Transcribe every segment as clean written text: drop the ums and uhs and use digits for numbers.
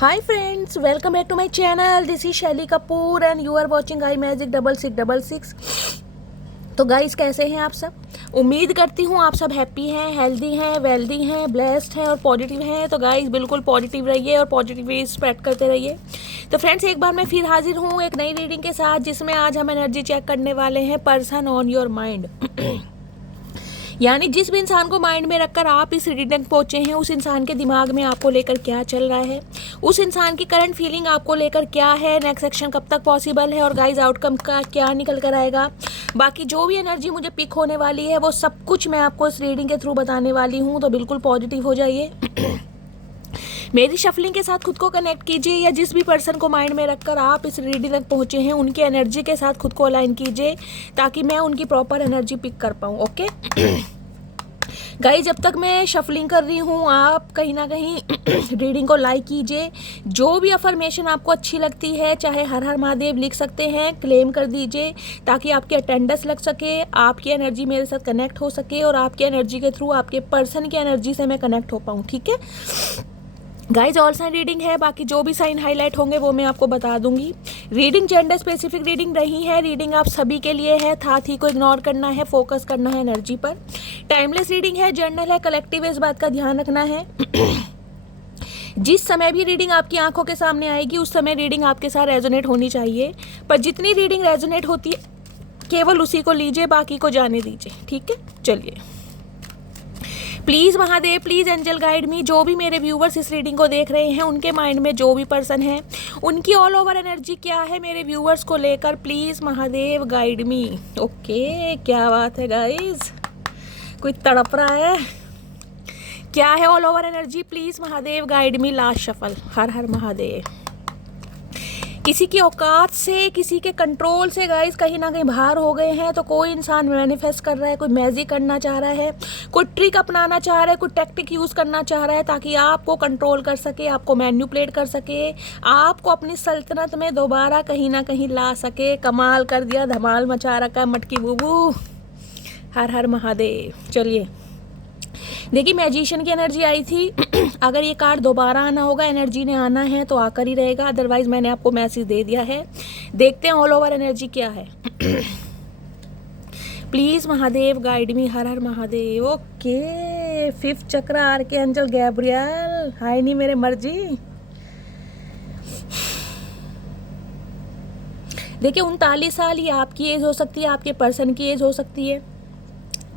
Hi friends, welcome back to my channel. This is Shelly Kapoor and you are watching I Magic 6666. तो guys कैसे हैं आप सब? उम्मीद करती हूँ आप सब हैप्पी हैं, हेल्दी हैं, वेल्दी हैं, ब्लेस्ड हैं और पॉजिटिव हैं। तो गाइस बिल्कुल पॉजिटिव रहिए और पॉजिटिव स्प्रेड करते रहिए। तो फ्रेंड्स एक बार मैं फिर हाजिर हूँ एक नई रीडिंग के साथ, जिसमें आज हम एनर्जी चेक करने वाले हैं पर्सन ऑन योर माइंड। यानी जिस भी इंसान को माइंड में रखकर आप इस रीडिंग पहुंचे हैं, उस इंसान के दिमाग में आपको लेकर क्या चल रहा है, उस इंसान की करंट फीलिंग आपको लेकर क्या है, नेक्स्ट एक्शन कब तक पॉसिबल है और गाइस आउटकम का क्या निकल कर आएगा। बाकी जो भी एनर्जी मुझे पिक होने वाली है वो सब कुछ मैं आपको इस रीडिंग के थ्रू बताने वाली हूँ। तो बिल्कुल पॉजिटिव हो जाइए। मेरी शफलिंग के साथ खुद को कनेक्ट कीजिए, या जिस भी पर्सन को माइंड में रखकर आप इस रीडिंग तक पहुँचे हैं उनकी एनर्जी के साथ खुद को अलाइन कीजिए, ताकि मैं उनकी प्रॉपर एनर्जी पिक कर पाऊँ। ओके गाइस, जब तक मैं शफलिंग कर रही हूँ आप कहीं ना कहीं रीडिंग को लाइक कीजिए। जो भी अफर्मेशन आपको अच्छी लगती है, चाहे हर हर महादेव लिख सकते हैं, क्लेम कर दीजिए, ताकि आपकी अटेंडेंस लग सके, आपकी एनर्जी मेरे साथ कनेक्ट हो सके और आपकी एनर्जी के थ्रू आपके पर्सन की एनर्जी से मैं कनेक्ट हो पाऊँ। ठीक है गाइज, ऑल साइन रीडिंग है, बाकी जो भी साइन हाईलाइट होंगे वो मैं आपको बता दूंगी। रीडिंग जेंडर स्पेसिफिक रीडिंग नहीं है, रीडिंग आप सभी के लिए है। साथ ही को इग्नोर करना है, फोकस करना है एनर्जी पर। टाइमलेस रीडिंग है, जर्नल है, कलेक्टिव है, इस बात का ध्यान रखना है। जिस समय भी रीडिंग आपकी आंखों के सामने आएगी उस समय रीडिंग आपके साथ रेजोनेट होनी चाहिए, पर जितनी रीडिंग रेजोनेट होती है केवल उसी को लीजिए, बाकी को जाने दीजिए। ठीक है, चलिए। Please Mahadev, please angel guide me. जो भी मेरे व्यूवर्स इस रीडिंग को देख रहे हैं उनके माइंड में जो भी पर्सन है उनकी ऑल ओवर एनर्जी क्या है मेरे व्यूवर्स को लेकर, please Mahadev guide me. Okay, क्या बात है गाइस, कोई तड़प रहा है। क्या है all over energy, please Mahadev guide me. Last shuffle, Har Har Mahadev. किसी की औकात से, किसी के कंट्रोल से गाइस कहीं ना कहीं बाहर हो गए हैं। तो कोई इंसान मैनिफेस्ट कर रहा है, कोई मैजिक करना चाह रहा है, कोई ट्रिक अपनाना चाह रहा है, कोई टेक्टिक यूज़ करना चाह रहा है, ताकि आपको कंट्रोल कर सके, आपको मैन्युपुलेट कर सके, आपको अपनी सल्तनत में दोबारा कहीं ना कहीं ला सके। कमाल कर दिया, धमाल मचा रखा है मटकी बूबू। हर हर महादेव। चलिए देखिए, मैजिशियन की एनर्जी आई थी। अगर ये कार्ड दोबारा आना होगा, एनर्जी ने आना है तो आकर ही रहेगा, अदरवाइज मैंने आपको मैसेज दे दिया है। देखते हैं ऑल ओवर एनर्जी क्या है। Please Mahadev guide me. Her Har Mahadev. Okay, fifth चक्र, आर्के एंजल गैब्रियल। हाय नहीं मेरे मर्जी। देखिए 39 साल ये आपकी एज हो सकती है, आपके पर्सन की एज हो सकती है।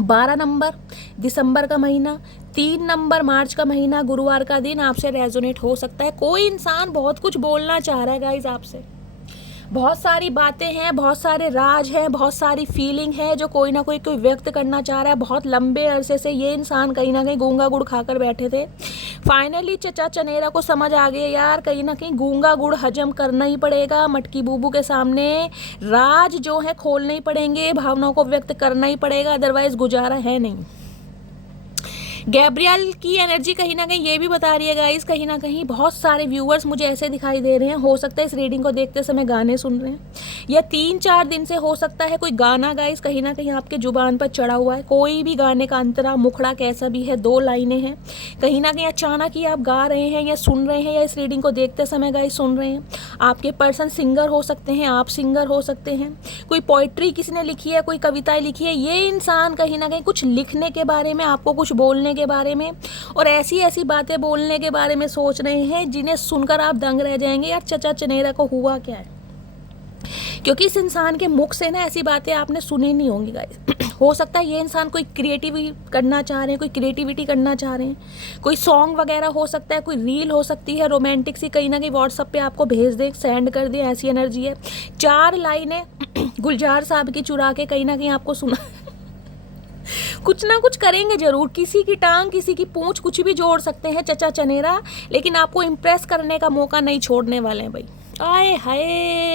12 नंबर दिसंबर का महीना, 3 नंबर मार्च का महीना, गुरुवार का दिन आपसे रेजोनेट हो सकता है। कोई इंसान बहुत कुछ बोलना चाह रहा है गाइज आपसे, बहुत सारी बातें हैं, बहुत सारे राज हैं, बहुत सारी फीलिंग है जो कोई ना कोई व्यक्त करना चाह रहा है। बहुत लंबे अरसे से ये इंसान कहीं ना कहीं गूंगा गुड़ खाकर बैठे थे। फाइनली चचा चनेरा को समझ आ गया, यार कहीं ना कहीं गूंगा गुड़ हजम करना ही पड़ेगा। मटकी बूबू के सामने राज जो है खोलने ही पड़ेंगे, भावनाओं को व्यक्त करना ही पड़ेगा, अदरवाइज गुजारा है नहीं। गैब्रियल की एनर्जी कहीं ना कहीं ये भी बता रही है गाइस, कहीं ना कहीं बहुत सारे व्यूअर्स मुझे ऐसे दिखाई दे रहे हैं, हो सकता है इस रीडिंग को देखते समय गाने सुन रहे हैं, या 3-4 दिन से हो सकता है कोई गाना गाइस कहीं ना कहीं आपके जुबान पर चढ़ा हुआ है। कोई भी गाने का अंतरा मुखड़ा कैसा भी है, 2 लाइनें हैं, कहीं ना कहीं अचानक ही आप गा रहे हैं या सुन रहे हैं, या इस रीडिंग को देखते समय गाइस सुन रहे हैं। आपके पर्सन सिंगर हो सकते हैं, आप सिंगर हो सकते हैं, कोई पोइट्री किसी ने लिखी है, कोई कविताएं लिखी है। ये इंसान कहीं ना कहीं कुछ लिखने के बारे में, आपको कुछ बोलने के बारे में और ऐसी ऐसी बातें बोलने के बारे में सोच रहे हैं जिन्हें सुनकर आप दंग रह जाएंगे, यार चचा चनेरा को हुआ क्या है। क्योंकि इस इंसान के मुख से ना ऐसी बातें आपने सुनी नहीं होंगी गाइस। हो सकता है ये इंसान कोई क्रिएटिविटी करना चाह रहे हैं, कोई क्रिएटिविटी करना चाह रहे हैं, कोई सॉन्ग वगैरह हो सकता है, कोई रील हो सकती है रोमांटिक सी, कहीं ना कहीं व्हाट्सएप पे आपको भेज दे, सेंड कर दे, ऐसी एनर्जी है। 4 लाइनें गुलजार साहब की चुरा के कहीं ना कहीं आपको सुना कुछ ना कुछ करेंगे जरूर, किसी की टांग किसी की पूंछ कुछ भी जोड़ सकते हैं चचा चनेरा, लेकिन आपको इम्प्रेस करने का मौका नहीं छोड़ने वाले हैं भाई। आए हाय,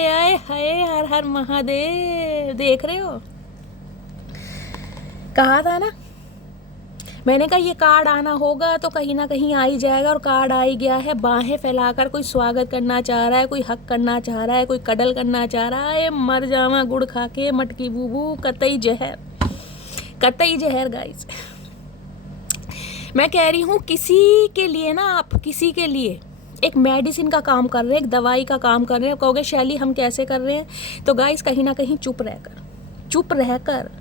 आए हाय, हर हर महादेव। देख रहे हो, कहा था ना मैंने, कहा ये कार्ड आना होगा तो कहीं ना कहीं आ ही जाएगा, और कार्ड आ ही गया है। बाहें फैलाकर कोई स्वागत करना चाह रहा है, कोई हक करना चाह रहा है, कोई कडल करना चाह रहा है। मर जावा गुड़ खा के मटकी बूबू, कतई जहर, कतई जहर गाइस। मैं कह रही हूँ किसी के लिए ना, आप किसी के लिए एक मेडिसिन का काम कर रहे हैं, एक दवाई का काम कर रहे हैं। कहोगे शैली हम कैसे कर रहे हैं? तो गाइस कहीं ना कहीं चुप रहकर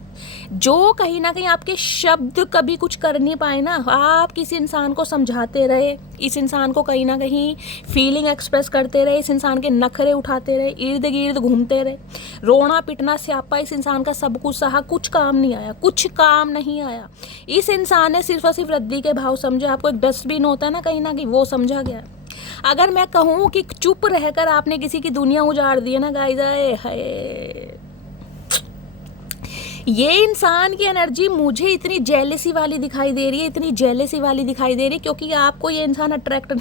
जो कहीं ना कहीं आपके शब्द कभी कुछ कर नहीं पाए ना, आप किसी इंसान को समझाते रहे, इस इंसान को कहीं ना कहीं फीलिंग एक्सप्रेस करते रहे, इस इंसान के नखरे उठाते रहे, इर्द गिर्द घूमते रहे, रोना पिटना स्यापा इस इंसान का सब कुछ सहा, कुछ काम नहीं आया। इस इंसान ने सिर्फ और सिर्फ रद्दी के भाव समझे। आपको एक डस्टबिन होता है ना कहीं वो समझा गया। अगर मैं कहूँ कि चुप रहकर आपने किसी की दुनिया उजाड़ दी है ना गाइस, हाय, ये इंसान की एनर्जी मुझे इतनी जेलसी वाली दिखाई दे रही है, क्योंकि आपको ये इंसान अट्रैक्ट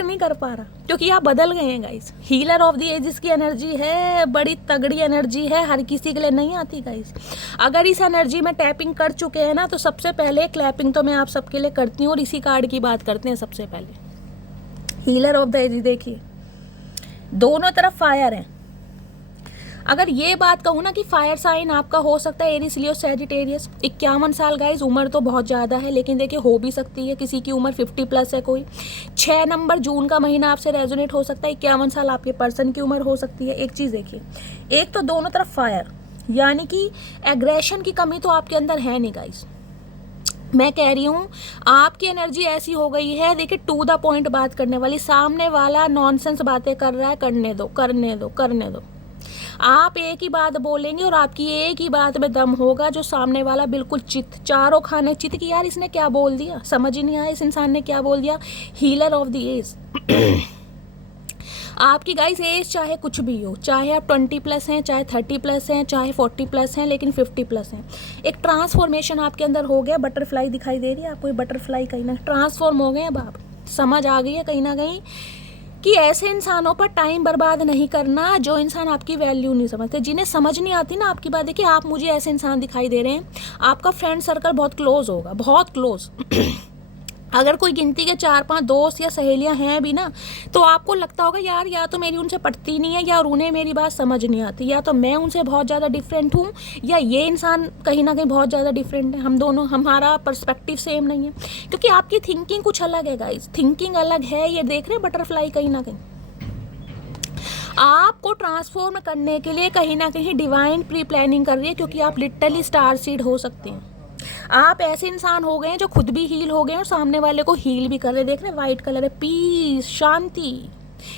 नहीं कर पा रहा, क्योंकि आप बदल गए हैं guys. Healer of the ages की एनर्जी है, बड़ी तगड़ी एनर्जी है, हर किसी के लिए नहीं आती गाइस। अगर इस एनर्जी में टैपिंग कर चुके हैं ना, तो सबसे पहले क्लैपिंग तो मैं आप सबके लिए करती हूँ, और इसी कार्ड की बात करते हैं सबसे पहले। हीलर ऑफ द एजेस देखिए, दोनों तरफ फायर है। अगर ये बात कहूँ ना कि फायर साइन आपका हो सकता है एरीज, लियो, सैजिटेरियस। 51 साल गाइस, उम्र तो बहुत ज़्यादा है, लेकिन देखिए हो भी सकती है किसी की उम्र 50+ है। कोई 6 नंबर जून का महीना आपसे रेजोनेट हो सकता है। 51 साल आपके पर्सन की उम्र हो सकती है। एक चीज़ देखिए, एक तो दोनों तरफ फायर, यानी कि एग्रेशन की कमी तो आपके अंदर है नहीं गाइस। मैं कह रही हूँ आपकी एनर्जी ऐसी हो गई है, देखिए टू द पॉइंट बात करने वाली। सामने वाला नॉनसेंस बातें कर रहा है, करने दो। आप एक ही बात बोलेंगे और आपकी एक ही बात में दम होगा, जो सामने वाला बिल्कुल चारों खाने चित कि यार इसने क्या बोल दिया, समझ ही नहीं आया इस इंसान ने क्या बोल दिया। Healer of the age. आपकी गाइस एज चाहे कुछ भी हो, चाहे आप 20+ हैं, चाहे 30+ हैं, चाहे 40+ हैं, लेकिन 50+ हैं, एक ट्रांसफॉर्मेशन आपके अंदर हो गया। बटरफ्लाई दिखाई दे रही है आपको, बटरफ्लाई कहीं ना ट्रांसफॉर्म हो गए। अब आप समझ आ गई है कहीं ना कहीं कि ऐसे इंसानों पर टाइम बर्बाद नहीं करना जो इंसान आपकी वैल्यू नहीं समझते, जिन्हें समझ नहीं आती ना आपकी बात। देखिए आप मुझे ऐसे इंसान दिखाई दे रहे हैं, आपका फ्रेंड सर्कल बहुत क्लोज होगा, बहुत क्लोज। अगर कोई गिनती के 4-5 दोस्त या सहेलियां हैं भी ना, तो आपको लगता होगा यार या तो मेरी उनसे पटती नहीं है, या उन्हें मेरी बात समझ नहीं आती, या तो मैं उनसे बहुत ज़्यादा डिफरेंट हूँ, या ये इंसान कहीं ना कहीं बहुत ज़्यादा डिफरेंट है। हमारा पर्सपेक्टिव सेम नहीं है, क्योंकि आपकी थिंकिंग कुछ अलग है गाइस, थिंकिंग अलग है। ये देख रहे हैं बटरफ्लाई कहीं ना कहीं आपको ट्रांसफॉर्म करने के लिए कहीं ना कहीं डिवाइन प्री प्लानिंग कर रही है, क्योंकि आप लिटरली स्टार सीड हो सकते हैं। आप ऐसे इंसान हो गए हैं जो खुद भी हील हो गए हैं और सामने वाले को हील भी कर रहे हैं। देख रहे हैं वाइट कलर है, पीस,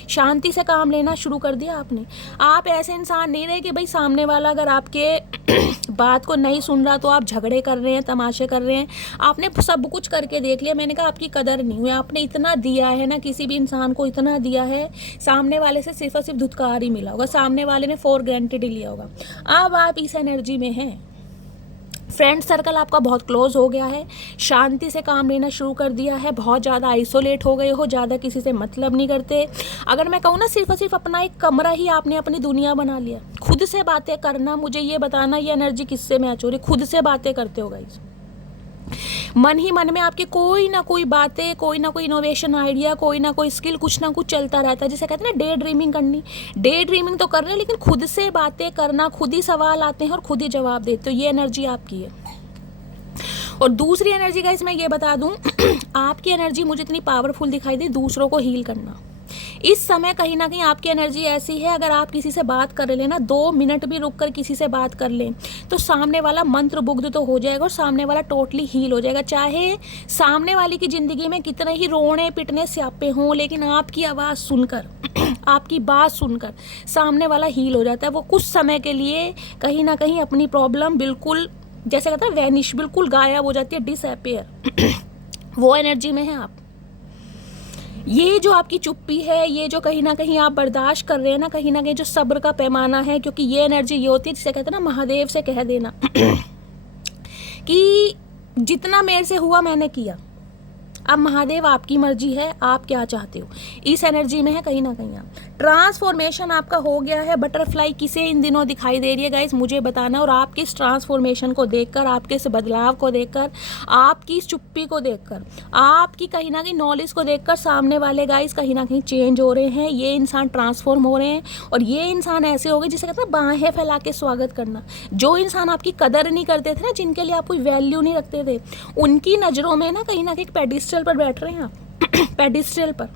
शांति से काम लेना शुरू कर दिया आपने। आप ऐसे इंसान नहीं रहे कि भाई सामने वाला अगर आपके बात को नहीं सुन रहा तो आप झगड़े कर रहे हैं, तमाशे कर रहे हैं। आपने सब कुछ करके देख लिया। मैंने कहा आपकी कदर नहीं हुई, आपने इतना दिया है ना, किसी भी इंसान को इतना दिया है, सामने वाले से सिर्फ और सिर्फ धुतकार ही मिला होगा, सामने वाले ने फॉर ग्रांटेड ही लिया होगा। अब आप इस एनर्जी में हैं, फ्रेंड सर्कल आपका बहुत क्लोज हो गया है, शांति से काम लेना शुरू कर दिया है, बहुत ज़्यादा आइसोलेट हो गए हो, ज़्यादा किसी से मतलब नहीं करते। अगर मैं कहूँ ना सिर्फ और सिर्फ अपना एक कमरा ही आपने अपनी दुनिया बना लिया। खुद से बातें करना, मुझे ये बताना ये एनर्जी किससे मैच हो रही, खुद से बातें करते हो गाइस। मन ही मन में आपके कोई ना कोई बातें, कोई ना कोई इनोवेशन आइडिया, कोई ना कोई स्किल, कुछ ना कुछ चलता रहता है। जिसे कहते हैं ना डे ड्रीमिंग करनी, डे ड्रीमिंग तो कर रहे हैं, लेकिन खुद से बातें करना, खुद ही सवाल आते हैं और खुद ही जवाब देते हो। ये एनर्जी आपकी है। और दूसरी एनर्जी गाइस मैं ये बता दूं, आपकी एनर्जी मुझे इतनी पावरफुल दिखाई दी, दूसरों को हील करना। इस समय कहीं ना कहीं आपकी एनर्जी ऐसी है, अगर आप किसी से बात कर लें ना, 2 मिनट भी रुक कर किसी से बात कर लें, तो सामने वाला मंत्रमुग्ध तो हो जाएगा और सामने वाला टोटली हील हो जाएगा। चाहे सामने वाले की ज़िंदगी में कितने ही रोने पिटने स्यापे हों, लेकिन आपकी आवाज़ सुनकर आपकी बात सुनकर सामने वाला हील हो जाता है। वो कुछ समय के लिए कहीं ना कहीं अपनी प्रॉब्लम बिल्कुल, जैसे कहते हैं वैनिश, बिल्कुल गायब हो जाती है, डिसअपियर। वो एनर्जी में है आप। ये जो आपकी चुप्पी है, ये जो कहीं ना कहीं आप बर्दाश्त कर रहे हैं ना, कहीं ना कहीं जो सब्र का पैमाना है, क्योंकि ये एनर्जी ये होती है जिसे कहते हैं ना महादेव से कह देना कि जितना मेरे से हुआ मैंने किया, अब महादेव आपकी मर्जी है, आप क्या चाहते हो। इस एनर्जी में है कहीं ना कहीं आप। ट्रांसफॉर्मेशन आपका हो गया है। बटरफ्लाई किसे इन दिनों दिखाई दे रही है गाइस, मुझे बताना। और आपकी इस ट्रांसफॉर्मेशन को देखकर, आपके इस बदलाव को देखकर, आपकी इस चुप्पी को देखकर, आपकी कहीं ना कहीं नॉलेज को देखकर सामने वाले गाइस कहीं ना कहीं चेंज हो रहे हैं। ये इंसान ट्रांसफॉर्म हो रहे हैं और ये इंसान ऐसे हो गए जिसे कहते हैं बाहें फैला के स्वागत करना। जो इंसान आपकी कदर नहीं करते थे ना, जिनके लिए आप कोई वैल्यू नहीं रखते थे, उनकी नज़रों में ना कहीं एक पेडिस्टल पर बैठ रहे हैं आप। पेडिस्ट्रल पर।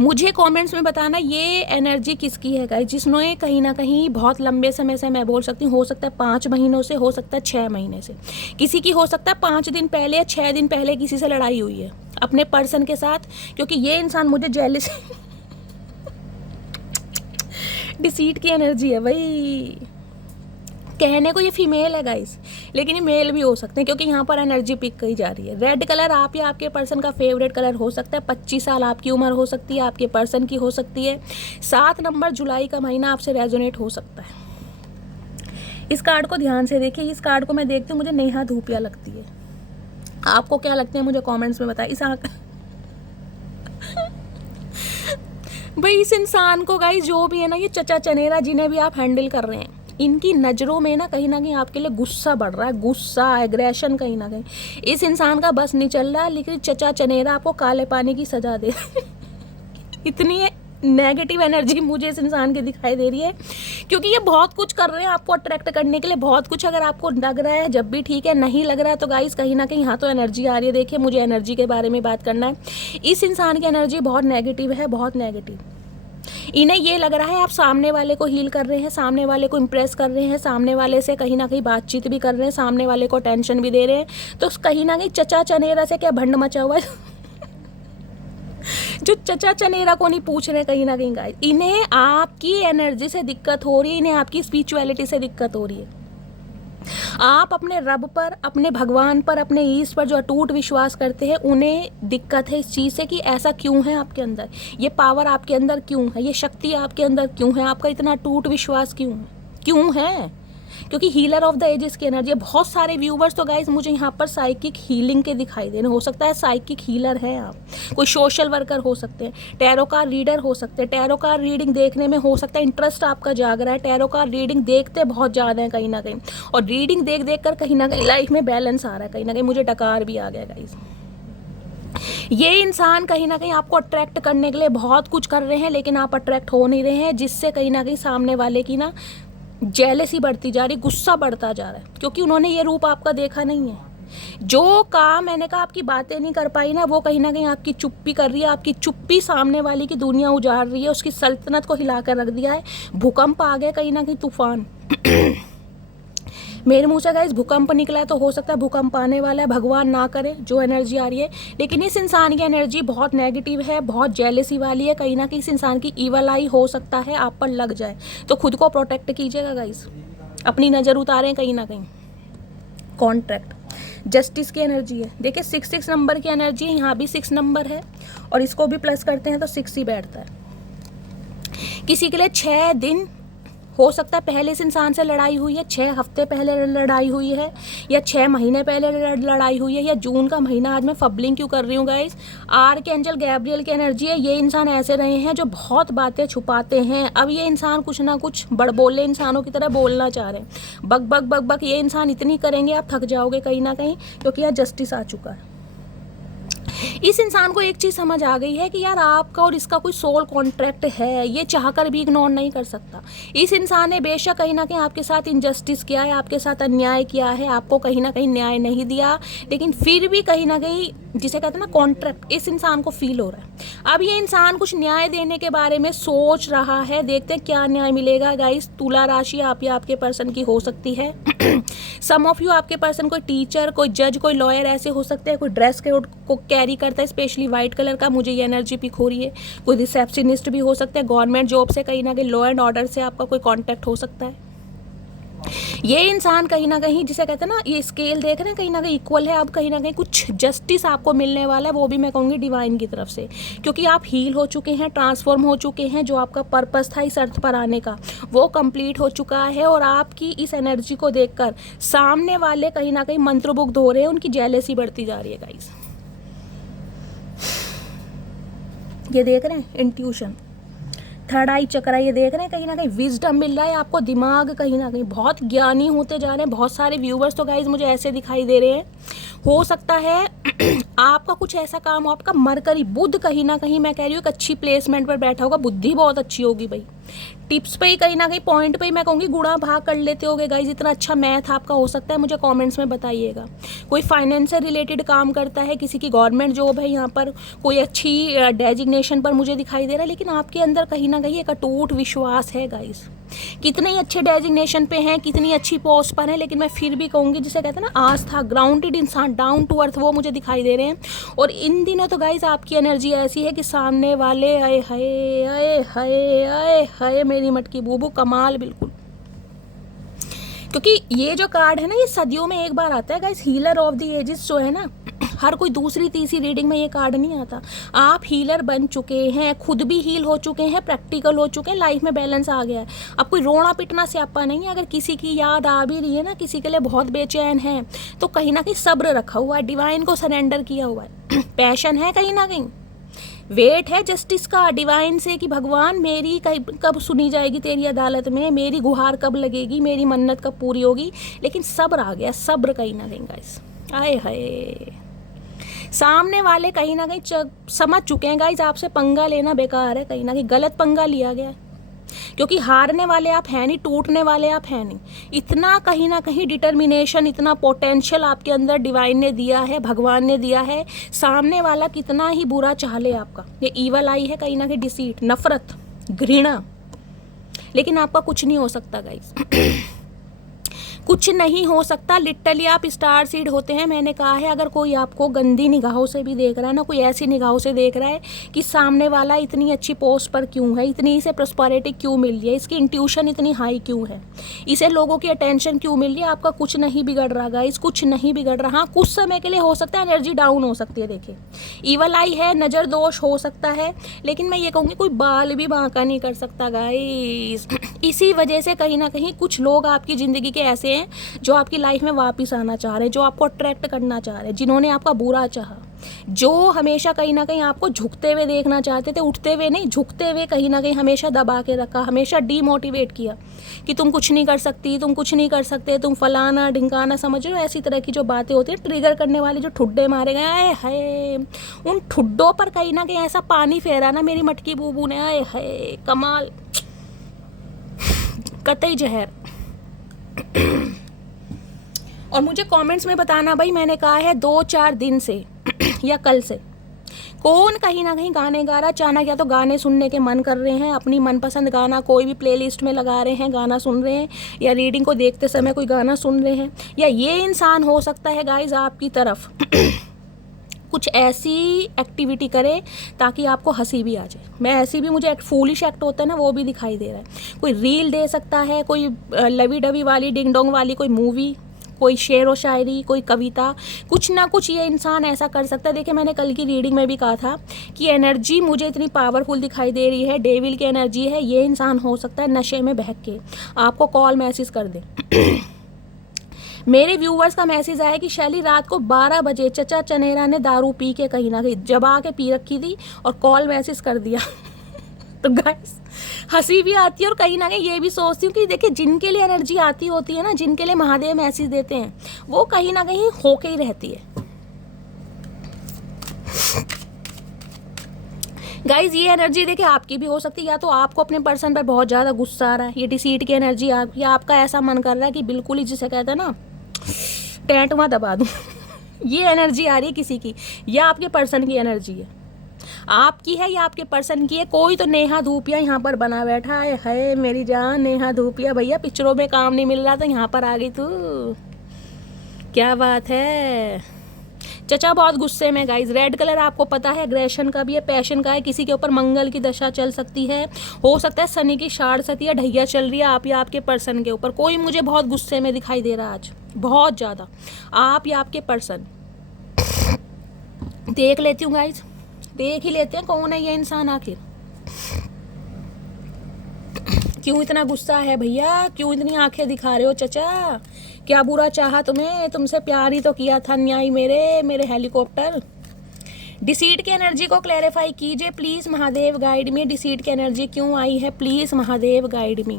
मुझे कमेंट्स में बताना ये एनर्जी किसकी है गाइस, जिसने कहीं ना कहीं बहुत लंबे समय से, मैं बोल सकती हूँ हो सकता है 5 महीनों से, हो सकता है 6 महीने से, किसी की हो सकता है 5 दिन पहले या 6 दिन पहले किसी से लड़ाई हुई है अपने पर्सन के साथ, क्योंकि ये इंसान मुझे जेलस डिसीट की एनर्जी है भाई। कहने को ये फीमेल है गाइस, लेकिन ये मेल भी हो सकते हैं, क्योंकि यहाँ पर एनर्जी पिक कही जा रही है। रेड कलर आप या आपके पर्सन का फेवरेट कलर हो सकता है। 25 साल आपकी उम्र हो सकती है, आपके पर्सन की हो सकती है। 7 नंबर जुलाई का महीना आपसे रेजोनेट हो सकता है। इस कार्ड को ध्यान से देखिए। इस कार्ड को मैं देखती हूँ, मुझे नेहा धूपिया लगती है। आपको क्या लगते हैं मुझे कॉमेंट्स में बताएं। भाई इस इंसान को गाइस जो भी है ना, ये चचा चनेरा जिन्हें भी आप हैंडल कर रहे हैं, इनकी नज़रों में ना कहीं आपके लिए गुस्सा बढ़ रहा है, गुस्सा, एग्रेशन कहीं ना कहीं इस इंसान का बस नहीं चल रहा है। लेकिन चचा चनेरा आपको काले पानी की सजा दे इतनी नेगेटिव एनर्जी मुझे इस इंसान की दिखाई दे रही है, क्योंकि ये बहुत कुछ कर रहे हैं आपको अट्रैक्ट करने के लिए, बहुत कुछ। अगर आपको लग रहा है जब भी ठीक है, नहीं लग रहा है तो गाइस कहीं ना कहीं यहाँ तो एनर्जी आ रही है। देखिए मुझे एनर्जी के बारे में बात करना है। इस इंसान की एनर्जी बहुत नेगेटिव है, बहुत नेगेटिव। इन्हें ये लग रहा है आप सामने वाले को हील कर रहे हैं, सामने वाले को इम्प्रेस कर रहे हैं, सामने वाले से कहीं ना कहीं बातचीत भी कर रहे हैं, सामने वाले को टेंशन भी दे रहे हैं, तो कहीं ना कहीं चचा चनेरा से क्या भंड मचा हुआ है जो चचा चनेरा को नहीं पूछ रहे कहीं ना कहीं गाइस, इन्हें आपकी एनर्जी से दिक्कत हो रही है, इन्हें आपकी स्पिरिचुअलिटी से दिक्कत हो रही है। आप अपने रब पर, अपने भगवान पर, अपने ईश्वर पर जो अटूट विश्वास करते हैं, उन्हें दिक्कत है इस चीज़ से कि ऐसा क्यों है आपके अंदर, ये पावर आपके अंदर क्यों है, ये शक्ति आपके अंदर क्यों है, आपका इतना अटूट विश्वास क्यों है। क्योंकि हीलर ऑफ द एजेस की एनर्जी है। बहुत सारे व्यूवर्स तो गाइज मुझे यहाँ पर साइकिक हीलिंग के दिखाई दे रहे हैं। हो सकता है साइकिक हीलर हैं आप, कोई सोशल वर्कर हो सकते हैं, टैरो कार्ड रीडर हो सकते हैं। टैरो कार्ड रीडिंग देखने में हो सकता है इंटरेस्ट आपका जाग रहा है, टैरो कार्ड रीडिंग देखते बहुत ज़्यादा है कहीं ना कहीं, और रीडिंग देख देख कर कहीं ना कहीं लाइफ में बैलेंस आ रहा है, कहीं ना कहीं मुझे डकार भी आ गया गाइज। ये इंसान कहीं ना कहीं आपको अट्रैक्ट करने के लिए बहुत कुछ कर रहे हैं, लेकिन आप अट्रैक्ट हो नहीं रहे हैं, जिससे कहीं ना कहीं सामने वाले की ना जेलसी बढ़ती जा रही, गुस्सा बढ़ता जा रहा है, क्योंकि उन्होंने ये रूप आपका देखा नहीं है। जो काम मैंने कहा आपकी बातें नहीं कर पाई ना, वो कहीं ना कहीं आपकी चुप्पी कर रही है। आपकी चुप्पी सामने वाली की दुनिया उजाड़ रही है, उसकी सल्तनत को हिला कर रख दिया है। भूकंप आ गया कहीं ना कहीं, तूफान मेरे मुँह से गाइस भूकंप निकला है, तो हो सकता है भूकंप आने वाला है, भगवान ना करे जो एनर्जी आ रही है। लेकिन इस इंसान की एनर्जी बहुत नेगेटिव है, बहुत जेलसी वाली है, कहीं ना कहीं इस इंसान की ईवल आई हो सकता है आप पर लग जाए, तो खुद को प्रोटेक्ट कीजिएगा गाइस, अपनी नज़र उतारें कहीं ना कहीं। कॉन्ट्रैक्ट जस्टिस की एनर्जी है। देखिए 6 नंबर की एनर्जी है, यहाँ भी 6 नंबर है, और इसको भी प्लस करते हैं तो 6 ही बैठता है। किसी के लिए 6 दिन हो सकता है पहले इस इंसान से लड़ाई हुई है, 6 हफ्ते पहले लड़ाई हुई है, या 6 महीने पहले लड़ाई हुई है, या जून का महीना। आज मैं फबलिंग क्यों कर रही हूँ गाइस, आर्कएंजल गैब्रियल की एनर्जी है। ये इंसान ऐसे रहे हैं जो बहुत बातें छुपाते हैं। अब ये इंसान कुछ ना कुछ बड़बोले इंसानों की तरह बोलना चाह रहे हैं, बक बक बक बक। ये इंसान इतनी करेंगे आप थक जाओगे कहीं ना कहीं, क्योंकि यहाँ जस्टिस आ चुका है। इस इंसान को एक चीज़ समझ आ गई है कि यार आपका और इसका कोई सोल कॉन्ट्रैक्ट है, ये चाहकर भी इग्नोर नहीं कर सकता। इस इंसान ने बेशक कहीं ना कहीं आपके साथ इनजस्टिस किया है, आपके साथ अन्याय किया है, आपको कहीं ना कहीं न्याय नहीं दिया, लेकिन फिर भी कहीं ना कहीं जिसे कहते हैं ना कॉन्ट्रैक्ट, इस इंसान को फील हो रहा है। अब ये इंसान कुछ न्याय देने के बारे में सोच रहा है, देखते हैं क्या न्याय मिलेगा गाइस। तुला राशि आप या आपके पर्सन की हो सकती है। सम ऑफ यू आपके पर्सन कोई टीचर, कोई जज, कोई लॉयर ऐसे हो सकते हैं, कोई ड्रेस को कैरी करता है स्पेशली वाइट कलर का, मुझे ये एनर्जी पिक हो रही है। कोई रिसेप्शनिस्ट भी हो सकता है, गवर्नमेंट जॉब से कहीं ना कहीं लॉ एंड ऑर्डर से आपका कोई कॉन्टैक्ट हो सकता है। ये इंसान कहीं ना कहीं जिसे कहते हैं ना, ये स्केल देख रहे हैं कहीं ना कहीं इक्वल है। अब कहीं ना कहीं कुछ जस्टिस आपको मिलने वाला है, वो भी मैं कहूँगी डिवाइन की तरफ से, क्योंकि आप हील हो चुके हैं, ट्रांसफॉर्म हो चुके हैं। जो आपका पर्पस था इस अर्थ पर आने का, वो कंप्लीट हो चुका है। और आपकी इस एनर्जी को देखकर सामने वाले कहीं ना कहीं मंत्रमुग्ध हो रहे हैं, उनकी जेलसी बढ़ती जा रही है गाइस। ये देख रहे हैं इंट्यूशन, थर्ड आई चक्रा, ये देख रहे हैं कहीं ना कहीं विजडम मिल रहा है आपको, दिमाग कहीं ना कहीं बहुत ज्ञानी होते जा रहे हैं। बहुत सारे व्यूवर्स तो गाइज मुझे ऐसे दिखाई दे रहे हैं, हो सकता है आपका कुछ ऐसा काम हो, आपका मरकरी बुध कहीं ना कहीं मैं कह रही हूँ एक अच्छी प्लेसमेंट पर बैठा होगा, बुद्धि बहुत अच्छी होगी भाई, टिप्स पे ही कहीं ना कहीं पॉइंट पे ही मैं कहूँगी गुणा भाग कर लेते होगे गाइज। इतना अच्छा मैथ आपका हो सकता है, मुझे कमेंट्स में बताइएगा। कोई फाइनेंस से रिलेटेड काम करता है, किसी की गवर्नमेंट जॉब है, यहाँ पर कोई अच्छी डेजिग्नेशन पर मुझे दिखाई दे रहा है, लेकिन आपके अंदर कहीं ना कहीं एक अटूट विश्वास है गाइज। कितने ही अच्छे डेजिग्नेशन पे हैं, कितनी अच्छी पोस्ट पर हैं, लेकिन मैं फिर भी कहूँगी जिसे कहते हैं ना आस्था, ग्राउंडेड इंसान, डाउन टू अर्थ, वो मुझे दिखाई दे रहे हैं। और इन दिनों तो गाइज आपकी एनर्जी ऐसी है कि सामने वाले आए हाय आए हाय आए हाय मेरी मटकी बूबू, कमाल बिल्कुल। क्योंकि ये जो कार्ड है ना, ये सदियों में एक बार आता है guys. Healer of the ages जो है ना, हर कोई दूसरी तीसरी रीडिंग में ये कार्ड नहीं आता। आप हीलर बन चुके हैं, खुद भी हील हो चुके हैं, प्रैक्टिकल हो चुके हैं, लाइफ में बैलेंस आ गया है। अब कोई रोना पिटना स्यापा नहीं है। अगर किसी की याद आ भी रही है ना, किसी के लिए बहुत बेचैन है, तो कहीं ना कहीं सब्र रखा हुआ है, डिवाइन को सरेंडर किया हुआ है, पैशन है, कहीं ना कहीं वेट है जस्टिस का, डिवाइन से कि भगवान मेरी कब सुनी जाएगी तेरी अदालत में, मेरी गुहार कब लगेगी, मेरी मन्नत कब पूरी होगी। लेकिन सब्र आ गया, सब्र कहीं ना कहीं गाइस। आए हाय, सामने वाले कहीं ना कहीं समझ चुके हैं गाइस आपसे पंगा लेना बेकार है, कहीं ना कहीं गलत पंगा लिया गया है। क्योंकि हारने वाले आप हैं नहीं, टूटने वाले आप हैं नहीं। इतना कहीं ना कहीं डिटर्मिनेशन, इतना पोटेंशियल आपके अंदर डिवाइन ने दिया है, भगवान ने दिया है। सामने वाला कितना ही बुरा चाह ले आपका, ये ईवल आई है कहीं ना कहीं, डिसीट, नफरत, घृणा, लेकिन आपका कुछ नहीं हो सकता गाइस। कुछ नहीं हो सकता। लिटरली आप स्टार सीड होते हैं। मैंने कहा है, अगर कोई आपको गंदी निगाहों से भी देख रहा है ना, कोई ऐसी निगाहों से देख रहा है कि सामने वाला इतनी अच्छी पोस्ट पर क्यों है, इतनी इसे प्रॉस्पेरिटी क्यों मिल रही है, इसकी इंट्यूशन इतनी हाई क्यों है, इसे लोगों की अटेंशन क्यों मिल रही है, आपका कुछ नहीं बिगड़ रहा गाइस, कुछ नहीं बिगड़ रहा। हाँ, कुछ समय के लिए हो सकता है एनर्जी डाउन हो सकती है। देखिए, ईवल आई है, नज़र दोष हो सकता है, लेकिन मैं ये कहूँगी कोई बाल भी बांका नहीं कर सकता गाइस। इसी वजह से कहीं ना कहीं कुछ लोग आपकी ज़िंदगी के ऐसे हैं जो आपकी लाइफ में वापस आना चाह रहे हैं, जो आपको अट्रैक्ट करना चाह रहे हैं, जिन्होंने आपका बुरा चाहा, जो हमेशा कहीं ना कहीं आपको झुकते हुए देखना चाहते थे, उठते हुए नहीं, झुकते हुए कहीं ना कहीं हमेशा दबा के रखा, हमेशा डीमोटिवेट किया कि तुम कुछ नहीं कर सकती, तुम कुछ नहीं कर सकते, तुम फलाना ढिंकाना, समझ रहे हो, ऐसी तरह की जो बातें होती हैं, ट्रिगर करने वाले जो ठुड्डे मारे गए, आए हाय, उन ठुड्डों पर कहीं ना कहीं ऐसा पानी फेरा ना मेरी मटकी बूबू ने, आए हाय कमाल, कतई जहर। और मुझे कमेंट्स में बताना भाई, मैंने कहा है 2-4 दिन से या कल से कौन कहीं ना कहीं गाने गा रहा, अचानक या तो गाने सुनने के मन कर रहे हैं, अपनी मनपसंद गाना कोई भी प्लेलिस्ट में लगा रहे हैं, गाना सुन रहे हैं, या रीडिंग को देखते समय कोई गाना सुन रहे हैं, या ये इंसान हो सकता है गाइज आपकी तरफ कुछ ऐसी एक्टिविटी करे ताकि आपको हंसी भी आ जाए। मैं ऐसी भी, मुझे फूलिश एक्ट होता है ना, वो भी दिखाई दे रहा है। कोई रील दे सकता है, कोई लवी डवी वाली, डिंग डोंग वाली कोई मूवी, कोई शेर व शायरी, कोई कविता, कुछ ना कुछ ये इंसान ऐसा कर सकता है। देखिए, मैंने कल की रीडिंग में भी कहा था कि एनर्जी मुझे इतनी पावरफुल दिखाई दे रही है, डेविल की एनर्जी है। ये इंसान हो सकता है नशे में बहक के आपको कॉल मैसेज कर दे। मेरे व्यूवर्स का मैसेज आया कि शैली रात को 12 बजे चचा चनेरा ने दारू पी के कहीं ना कहीं जबा के पी रखी थी और कॉल मैसेज कर दिया। तो गाइस, हंसी भी आती है और कहीं ना कहीं ये भी सोचती हूँ कि देखिए, जिनके लिए एनर्जी आती होती है ना, जिनके लिए महादेव मैसेज देते हैं, वो कहीं ना कहीं होके ही रहती है गाइज। ये एनर्जी देखिए आपकी भी हो सकती है, या तो आपको अपने पर्सन पर बहुत ज़्यादा गुस्सा आ रहा है, ये डिसीट की एनर्जी आपकी, आपका ऐसा मन कर रहा है कि बिल्कुल ही जिसे कहते हैं ना टैंटवा दबा दूँ। ये एनर्जी आ रही है किसी की, या आपके पर्सन की एनर्जी है, आपकी है या आपके पर्सन की है। कोई तो नेहा धूपिया यहाँ पर बना बैठा है, हाय मेरी जान नेहा धूपिया, भैया पिक्चरों में काम नहीं मिल रहा तो यहाँ पर आ गई तू, क्या बात है। चचा बहुत गुस्से में गाइज। रेड कलर आपको पता है एग्रेशन का भी है, पैशन का है, किसी के ऊपर मंगल की दशा चल सकती है, हो सकता है शनि की शाड़ सती या ढैया चल रही है आप या आपके पर्सन के ऊपर। कोई मुझे बहुत गुस्से में दिखाई दे रहा है आज, बहुत ज़्यादा, आप या आपके पर्सन। देख लेती हूँ गाइज, देख ही लेते हैं कौन है ये इंसान आखिर, क्यों इतना गुस्सा है भैया, क्यों इतनी आंखें दिखा रहे हो चचा, क्या बुरा चाहा तुम्हें, तुमसे प्यार ही तो किया था न्याय मेरे हेलीकॉप्टर। डिसीट की एनर्जी को क्लैरिफाई कीजिए please, Mahadev guide me. Deceit की एनर्जी क्यों आई है please, Mahadev guide me.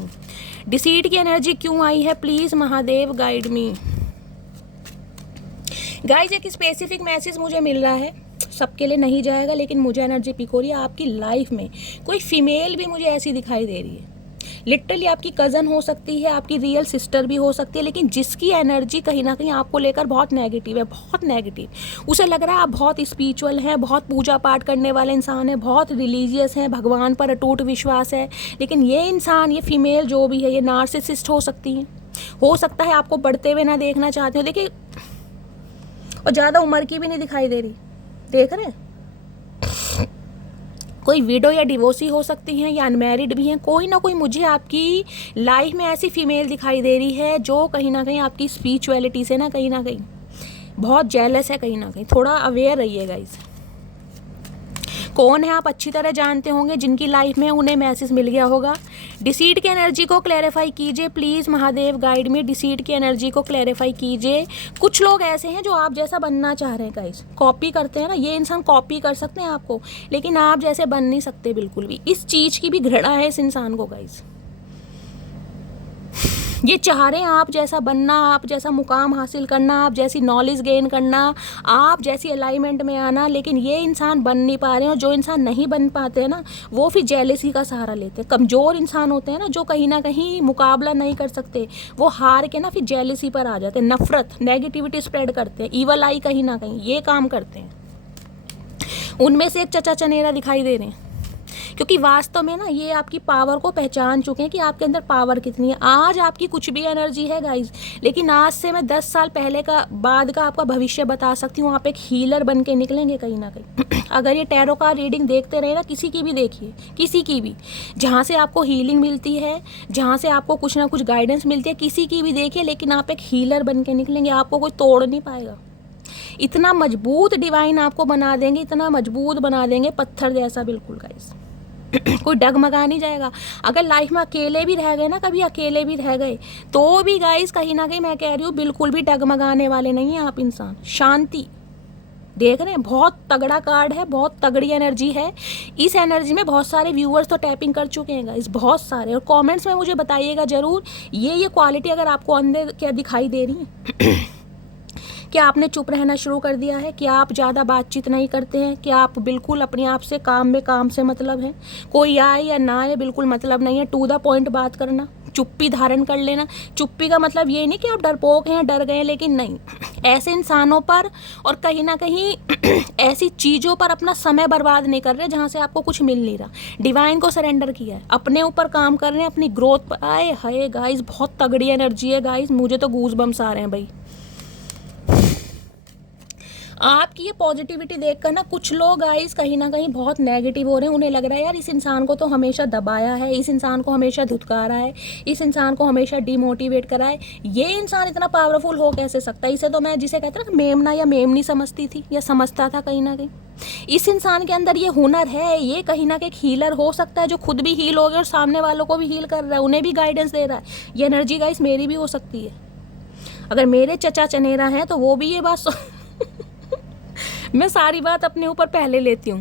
Deceit की एनर्जी क्यों आई है please, Mahadev guide me. Guys, एक स्पेसिफिक मैसेज मुझे मिल रहा है, सबके लिए नहीं जाएगा, लेकिन मुझे एनर्जी पिक हो रही है। आपकी लाइफ में कोई फीमेल भी मुझे ऐसी दिखाई दे रही है, लिटरली आपकी कज़न हो सकती है, आपकी रियल सिस्टर भी हो सकती है, लेकिन जिसकी एनर्जी कहीं ना कहीं आपको लेकर बहुत नेगेटिव है, बहुत नेगेटिव, उसे लग रहा है आप बहुत स्पिरिचुअल हैं, बहुत पूजा पाठ करने वाले इंसान हैं, बहुत रिलीजियस हैं, भगवान पर अटूट विश्वास है, लेकिन ये इंसान, ये फीमेल जो भी है, ये नार्सिसिस्ट हो सकती है। हो सकता है आपको बढ़ते हुए ना देखना चाहते हो। देखिए, और ज़्यादा उम्र की भी नहीं दिखाई दे रही, देख रहे हैं, कोई विडो या डिवोर्सी हो सकती हैं या अनमैरिड भी हैं, कोई ना कोई मुझे आपकी लाइफ में ऐसी फीमेल दिखाई दे रही है जो कहीं ना कहीं आपकी स्पिरिचुअलिटी से ना कहीं बहुत जेलस है, कहीं ना कहीं थोड़ा अवेयर रहिएगा इस। कौन है आप अच्छी तरह जानते होंगे, जिनकी लाइफ में उन्हें मैसेज मिल गया होगा। डिसीट की एनर्जी को क्लैरिफाई कीजिए प्लीज़, महादेव गाइड में डिसीट की एनर्जी को क्लैरिफाई कीजिए। कुछ लोग ऐसे हैं जो आप जैसा बनना चाह रहे हैं गाइस, कॉपी करते हैं ना, ये इंसान कॉपी कर सकते हैं आपको, लेकिन आप जैसे बन नहीं सकते बिल्कुल भी। इस चीज़ की भी घृणा है इस इंसान को गाइस। ये चाह रहे हैं आप जैसा बनना, आप जैसा मुकाम हासिल करना, आप जैसी नॉलेज गेन करना, आप जैसी अलाइनमेंट में आना, लेकिन ये इंसान बन नहीं पा रहे हैं। और जो इंसान नहीं बन पाते हैं ना, वो फिर जेलसी का सहारा लेते हैं। कमज़ोर इंसान होते हैं ना, जो कहीं ना कहीं मुकाबला नहीं कर सकते, वो हार के ना फिर जेलसी पर आ जाते हैं, नफरत, नेगेटिविटी स्प्रेड करते हैं, ईवल आई कहीं ना कहीं ये काम करते हैं। उनमें से एक चचा चनेरा दिखाई दे रहे हैं, क्योंकि वास्तव में ना ये आपकी पावर को पहचान चुके हैं कि आपके अंदर पावर कितनी है। आज आपकी कुछ भी एनर्जी है गाइज, लेकिन आज से मैं 10 साल पहले का बाद का आपका भविष्य बता सकती हूँ। आप एक हीलर बन के निकलेंगे कहीं ना कहीं। अगर ये टैरो का रीडिंग देखते रहे ना, किसी की भी देखिए, किसी की भी, जहाँ से आपको हीलिंग मिलती है, जहाँ से आपको कुछ ना कुछ गाइडेंस मिलती है, किसी की भी देखिए, लेकिन आप एक हीलर बन के निकलेंगे, आपको कोई तोड़ नहीं पाएगा। इतना मजबूत डिवाइन आपको बना देंगे, इतना मजबूत बना देंगे, पत्थर जैसा बिल्कुल गाइस। कोई डगमगा नहीं जाएगा। अगर लाइफ में अकेले भी रह गए ना, कभी अकेले भी रह गए, तो भी गाइस कहीं ना कहीं मैं कह रही हूँ बिल्कुल भी डगमगाने वाले नहीं हैं आप इंसान। शांति देख रहे हैं, बहुत तगड़ा कार्ड है, बहुत तगड़ी एनर्जी है। इस एनर्जी में बहुत सारे व्यूअर्स तो टैपिंग कर चुके हैं गाइस, बहुत सारे। और कमेंट्स में मुझे बताइएगा ज़रूर ये क्वालिटी अगर आपको अंदर क्या दिखाई दे रही है। क्या आपने चुप रहना शुरू कर दिया है? क्या आप ज़्यादा बातचीत नहीं करते हैं? क्या आप बिल्कुल अपने आप से काम से मतलब है? कोई आए या ना आए बिल्कुल मतलब नहीं है, टू द पॉइंट बात करना, चुप्पी धारण कर लेना। चुप्पी का मतलब ये नहीं कि आप डरपोक हैं, डर गए, लेकिन नहीं, ऐसे इंसानों पर और कहीं ना कहीं ऐसी चीज़ों पर अपना समय बर्बाद नहीं कर रहे जहाँ से आपको कुछ मिल नहीं रहा। डिवाइन को सरेंडर किया है, अपने ऊपर काम कर रहे हैं, अपनी ग्रोथ पर। आए हाय गाइस, बहुत तगड़ी एनर्जी है गाइस, मुझे तो गूज बम्स आ रहे हैं भाई। आपकी ये पॉजिटिविटी देखकर ना कुछ लोग गाइस कहीं ना कहीं बहुत नेगेटिव हो रहे हैं। उन्हें लग रहा है यार इस इंसान को तो हमेशा दबाया है, इस इंसान को हमेशा धुतकारा है, इस इंसान को हमेशा डिमोटिवेट करा है, ये इंसान इतना पावरफुल हो कैसे सकता है? इसे तो मैं जिसे कहते ना मेमना या मेमनी समझती थी या समझता था कहीं ना कहीं। इस इंसान के अंदर ये हुनर है, ये कहीं ना कहीं हीलर हो सकता है, जो खुद भी हील हो गया और सामने वालों को भी हील कर रहा है, उन्हें भी गाइडेंस दे रहा है। ये एनर्जी गाइस मेरी भी हो सकती है। अगर मेरे चचा चनेरा हैं तो वो भी ये बात मैं सारी बात अपने ऊपर पहले लेती हूँ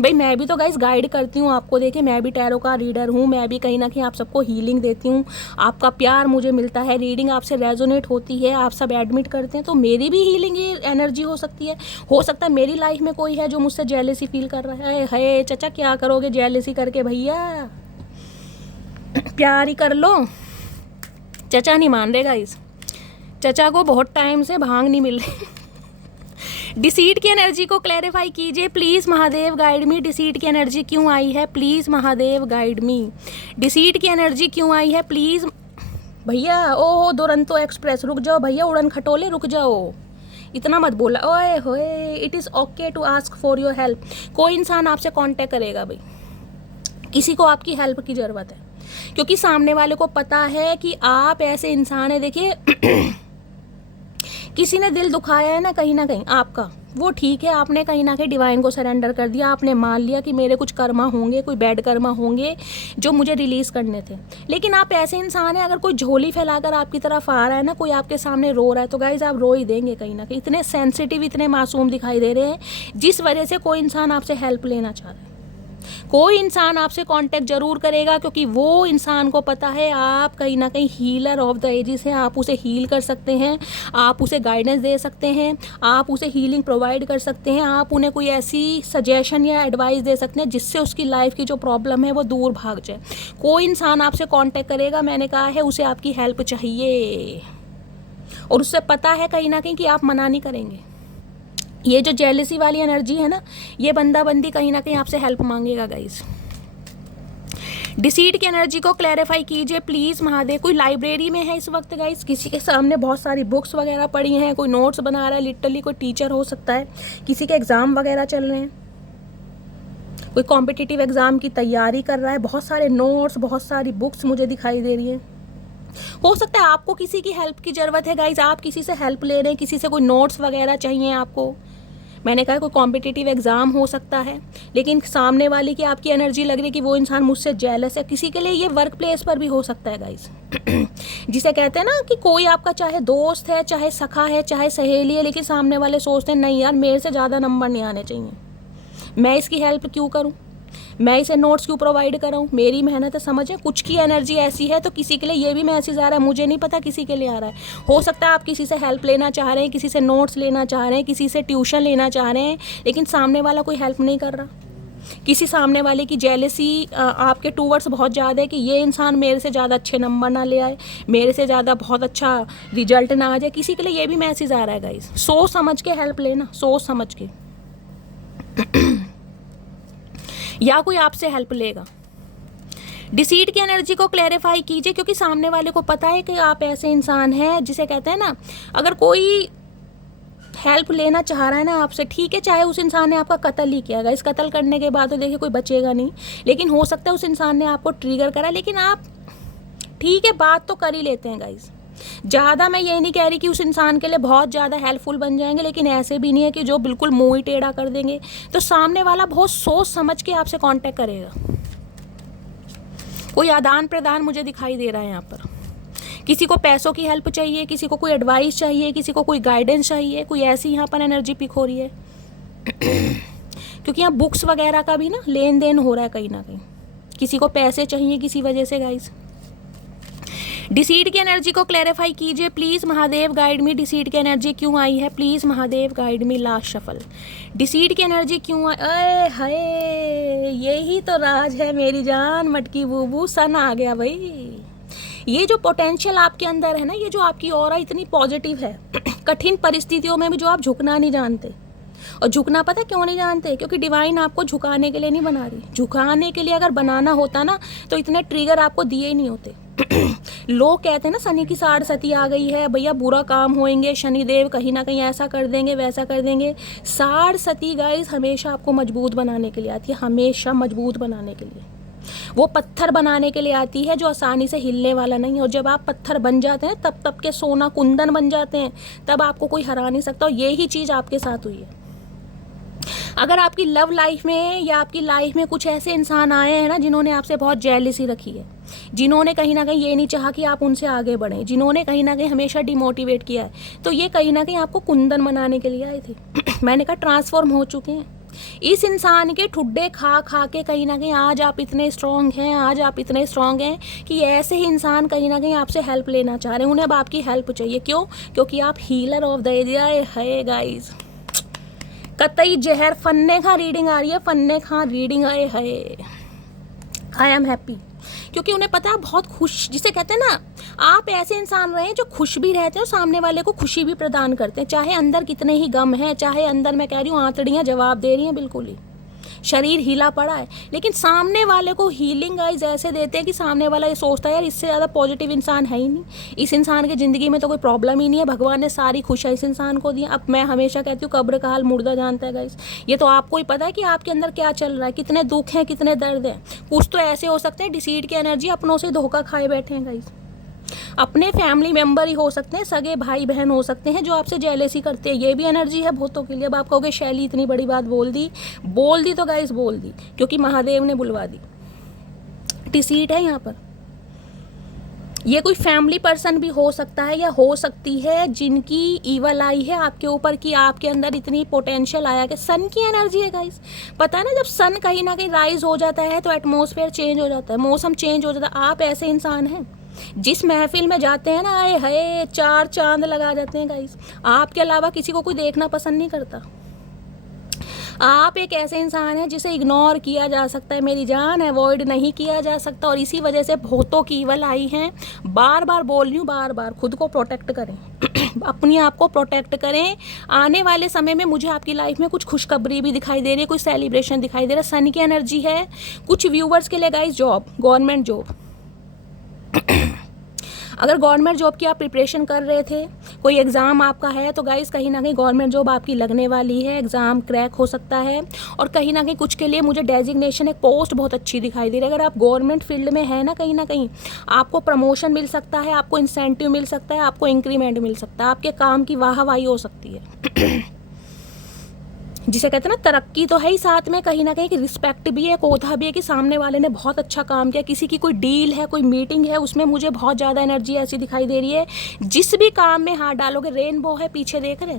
भाई। मैं भी तो गाइस गाइड करती हूँ आपको, देखिए मैं भी टैरो का रीडर हूँ, मैं भी कहीं ना कहीं आप सबको हीलिंग देती हूँ, आपका प्यार मुझे मिलता है, रीडिंग आपसे रेजोनेट होती है, आप सब एडमिट करते हैं, तो मेरी भी हीलिंग एनर्जी हो सकती है। हो सकता है मेरी लाइफ में कोई है जो मुझसे जेलसी फील कर रहा है। है चचा क्या करोगे जेलसी करके, भैया प्यार ही कर लो। चचा नहीं मान रहे गाइस, चचा को बहुत टाइम से भांग नहीं मिल रही। डिसीट की एनर्जी को क्लैरिफाई कीजिए please, Mahadev guide me. Deceit की एनर्जी क्यों आई है please, Mahadev guide me. Deceit की एनर्जी क्यों आई है प्लीज़ भैया। ओह दुरंतो एक्सप्रेस, रुक जाओ भैया, उड़न खटोले रुक जाओ, इतना मत बोला। ओए होए, it is okay to ask for your help. कोई इंसान आपसे कांटेक्ट करेगा भाई, किसी को आपकी हेल्प की ज़रूरत है, क्योंकि सामने वाले को पता है कि आप ऐसे इंसान हैं। देखिए किसी ने दिल दुखाया है ना कहीं आपका, वो ठीक है, आपने कहीं ना कहीं डिवाइन को सरेंडर कर दिया, आपने मान लिया कि मेरे कुछ कर्मा होंगे, कोई बैड कर्मा होंगे जो मुझे रिलीज़ करने थे। लेकिन आप ऐसे इंसान हैं, अगर कोई झोली फैलाकर आपकी तरफ आ रहा है ना, कोई आपके सामने रो रहा है, तो गाइज आप रो ही देंगे कहीं ना कहीं। इतने सेंसिटिव, इतने मासूम दिखाई दे रहे हैं, जिस वजह से कोई इंसान आपसे हेल्प लेना चाह रहा है। कोई इंसान आपसे कांटेक्ट जरूर करेगा, क्योंकि वो इंसान को पता है आप कहीं ना कहीं हीलर ऑफ द एजिस हैं। आप उसे हील कर सकते हैं, आप उसे गाइडेंस दे सकते हैं, आप उसे हीलिंग प्रोवाइड कर सकते हैं, आप उन्हें कोई ऐसी सजेशन या एडवाइस दे सकते हैं जिससे उसकी लाइफ की जो प्रॉब्लम है वो दूर भाग जाए। कोई इंसान आपसे कांटेक्ट करेगा, मैंने कहा है उसे आपकी हेल्प चाहिए, और उससे पता है कहीं ना कहीं कि आप मना नहीं करेंगे। ये जो जेलसी वाली एनर्जी है ना, ये बंदा बंदी कहीं ना कहीं आपसे हेल्प मांगेगा गाइस। डिसीट की एनर्जी को क्लैरिफाई कीजिए प्लीज़ महादेव। कोई लाइब्रेरी में है इस वक्त गाइस, किसी के सामने बहुत सारी बुक्स वगैरह पड़ी हैं, कोई नोट्स बना रहा है, लिटरली कोई टीचर हो सकता है, किसी के एग्ज़ाम वगैरह चल रहे हैं, कोई कॉम्पिटिटिव एग्ज़ाम की तैयारी कर रहा है, बहुत सारे नोट्स, बहुत सारी बुक्स मुझे दिखाई दे रही हैं। हो सकता है आपको किसी की हेल्प की ज़रूरत है गाइस, आप किसी से हेल्प ले रहे हैं, किसी से कोई नोट्स वगैरह चाहिए आपको। मैंने कहा कोई कॉम्पिटिटिव एग्ज़ाम हो सकता है, लेकिन सामने वाले की आपकी एनर्जी लग रही है कि वो इंसान मुझसे जेलस है। किसी के लिए ये वर्क प्लेस पर भी हो सकता है गाइस जिसे कहते हैं ना कि कोई आपका चाहे दोस्त है, चाहे सखा है, चाहे सहेली है, लेकिन सामने वाले सोचते हैं नहीं यार मेरे से ज़्यादा नंबर नहीं आने चाहिए, मैं इसकी हेल्प क्यों करूँ, मैं इसे नोट्स क्यों प्रोवाइड कर रहा हूँ, मेरी मेहनत है। समझे, कुछ की एनर्जी ऐसी है तो किसी के लिए ये भी मैसेज आ रहा है, मुझे नहीं पता किसी के लिए आ रहा है। हो सकता है आप किसी से हेल्प लेना चाह रहे हैं, किसी से नोट्स लेना चाह रहे हैं, किसी से ट्यूशन लेना चाह रहे हैं, लेकिन सामने वाला कोई हेल्प नहीं कर रहा। किसी सामने वाले की जेलसी आपके टूवर्ड्स बहुत ज़्यादा है कि ये इंसान मेरे से ज़्यादा अच्छे नंबर ना ले आए, मेरे से ज़्यादा बहुत अच्छा रिजल्ट ना आ जाए। किसी के लिए ये भी मैसेज आ रहा है गाइस। सोच समझ के हेल्प लेना, सोच समझ के या कोई आपसे हेल्प लेगा। डिसीट की एनर्जी को क्लैरिफाई कीजिए, क्योंकि सामने वाले को पता है कि आप ऐसे इंसान हैं जिसे कहते हैं ना, अगर कोई हेल्प लेना चाह रहा है ना आपसे, ठीक है, चाहे उस इंसान ने आपका कत्ल ही किया, इस कत्ल करने के बाद तो देखिए कोई बचेगा नहीं, लेकिन हो सकता है उस इंसान ने आपको ट्रिगर करा, लेकिन आप ठीक है बात तो कर ही लेते हैं गाइस। ज़्यादा मैं ये नहीं कह रही कि उस इंसान के लिए बहुत ज़्यादा हेल्पफुल बन जाएंगे, लेकिन ऐसे भी नहीं है कि जो बिल्कुल मुँह ही टेढ़ा कर देंगे। तो सामने वाला बहुत सोच समझ के आपसे कांटेक्ट करेगा। कोई आदान प्रदान मुझे दिखाई दे रहा है यहाँ पर। किसी को पैसों की हेल्प चाहिए, किसी को कोई एडवाइस चाहिए, किसी को कोई गाइडेंस चाहिए, कोई ऐसी यहाँ पर एनर्जी पिक हो रही है क्योंकि यहाँ बुक्स वगैरह का भी ना लेन देन हो रहा है कहीं ना कहीं। किसी को पैसे चाहिए किसी वजह से गाइस। डिसीट की एनर्जी को क्लैरिफाई कीजिए please Mahadev, guide me. Deceit की एनर्जी क्यों आई है please Mahadev, guide me. Last shuffle. Deceit की एनर्जी क्यों आई? हाय, यही तो राज है मेरी जान मटकी बूबू, सन आ गया भाई। ये जो पोटेंशियल आपके अंदर है ना, ये जो आपकी ऑरा इतनी पॉजिटिव है कठिन परिस्थितियों में भी जो आप झुकना नहीं जानते, और झुकना पता क्यों नहीं जानते? क्योंकि डिवाइन आपको झुकाने के लिए नहीं बना रही। झुकाने के लिए अगर बनाना होता ना तो इतने ट्रिगर आपको दिए ही नहीं होते। लोग कहते हैं ना शनि की साढ़ सती आ गई है भैया, बुरा काम होएंगे, शनिदेव कहीं ना कहीं ऐसा कर देंगे वैसा कर देंगे। साढ़ सती गाइस हमेशा आपको मजबूत बनाने के लिए आती है, हमेशा मजबूत बनाने के लिए। वो पत्थर बनाने के लिए आती है जो आसानी से हिलने वाला नहीं है। और जब आप पत्थर बन जाते हैं तब के सोना कुंदन बन जाते हैं, तब आपको कोई हरा नहीं सकता। और यही चीज़ आपके साथ हुई है। अगर आपकी लव लाइफ में या आपकी लाइफ में कुछ ऐसे इंसान आए हैं ना जिन्होंने आपसे बहुत जेलसी रखी है, जिन्होंने कहीं ना कहीं ये नहीं चाहा कि आप उनसे आगे बढ़ें, जिन्होंने कहीं ना कहीं हमेशा डिमोटिवेट किया है, तो ये कहीं ना कहीं आपको कुंदन बनाने के लिए आए थे। मैंने कहा ट्रांसफॉर्म हो चुके हैं। इस इंसान के ठुड्डे खा खा के कहीं ना कहीं आज आप इतने स्ट्रांग हैं, आज आप इतने स्ट्रांग हैं कि ऐसे ही इंसान कहीं ना कहीं आपसे हेल्प लेना चाह रहे हैं। उन्हें अब आपकी हेल्प चाहिए। क्यों? क्योंकि आप हीलर ऑफ द एरिया है गाइज। कतई जहर फन्ने खां रीडिंग आ रही है, फन्ने खां रीडिंग आए है। आई एम हैप्पी, क्योंकि उन्हें पता है बहुत खुश, जिसे कहते हैं ना, आप ऐसे इंसान रहे जो खुश भी रहते हैं और सामने वाले को खुशी भी प्रदान करते हैं। चाहे अंदर कितने ही गम है, चाहे अंदर मैं कह रही हूँ आंतड़ियाँ जवाब दे रही हैं, बिल्कुल ही शरीर हिला पड़ा है, लेकिन सामने वाले को हीलिंग गाइस ऐसे देते हैं कि सामने वाला ये सोचता है यार इससे ज़्यादा पॉजिटिव इंसान है ही नहीं, इस इंसान की ज़िंदगी में तो कोई प्रॉब्लम ही नहीं है, भगवान ने सारी खुशियाँ इस इंसान को दी। अब मैं हमेशा कहती हूँ कब्र का हाल मुर्दा जानता है गाइस। ये तो आपको ही पता है कि आपके अंदर क्या चल रहा है, कितने दुख हैं, कितने दर्द हैं। कुछ तो ऐसे हो सकते हैं डिसीट की एनर्जी अपनों से धोखा खाए बैठे हैं गाइस। अपने फैमिली मेंबर ही हो सकते हैं, सगे भाई बहन हो सकते हैं जो आपसे जेलेसी करते हैं। ये भी एनर्जी है बहुतों के लिए। अब आप कहोगे शैली इतनी बड़ी बात बोल दी तो गाइस बोल दी, क्योंकि महादेव ने बुलवा दी। डिसीट है यहाँ पर। ये कोई फैमिली पर्सन भी हो सकता है या हो सकती है जिनकी ईवल आई है आपके ऊपर कि आपके अंदर इतनी पोटेंशियल आया कि सन की एनर्जी है गाइस। पता है ना, जब सन कहीं ना कहीं राइज हो जाता है तो एटमॉस्फेयर चेंज हो जाता है, मौसम चेंज हो जाता है। आप ऐसे इंसान हैं जिस महफिल में जाते हैं ना, आए हाय 4 चांद लगा जाते हैं गाइस। आपके अलावा किसी को कोई देखना पसंद नहीं करता। आप एक ऐसे इंसान हैं जिसे इग्नोर किया जा सकता है मेरी जान, अवॉइड नहीं किया जा सकता। और इसी वजह से बहुतों की ईवल आई हैं। बार बार बोल रही हूँ, बार बार खुद को प्रोटेक्ट करें अपनी आप को प्रोटेक्ट करें। आने वाले समय में मुझे आपकी लाइफ में कुछ खुशखबरी भी दिखाई दे रही है, कुछ सेलिब्रेशन दिखाई दे रहा है। सन की एनर्जी है कुछ व्यूवर्स के लिए गाइस। जॉब, गवर्नमेंट जॉब अगर गवर्नमेंट जॉब की आप प्रिपरेशन कर रहे थे, कोई एग्ज़ाम आपका है, तो गाइस कहीं ना कहीं गवर्नमेंट जॉब आपकी लगने वाली है। एग्ज़ाम क्रैक हो सकता है। और कहीं ना कहीं कुछ के लिए मुझे डेजिग्नेशन, एक पोस्ट बहुत अच्छी दिखाई दे रही है। अगर आप गवर्नमेंट फील्ड में है ना कहीं आपको प्रमोशन मिल सकता है, आपको इंसेंटिव मिल सकता है, आपको इंक्रीमेंट मिल सकता है, आपके काम की वाहवाही हो सकती है जिसे कहते हैं ना तरक्की तो है ही, साथ में कहीं ना कहीं की रिस्पेक्ट भी है, कोथा भी है कि सामने वाले ने बहुत अच्छा काम किया। किसी की कोई डील है, कोई मीटिंग है, उसमें मुझे बहुत ज़्यादा एनर्जी ऐसी दिखाई दे रही है। जिस भी काम में हाथ डालोगे, रेनबो है पीछे देख रहे,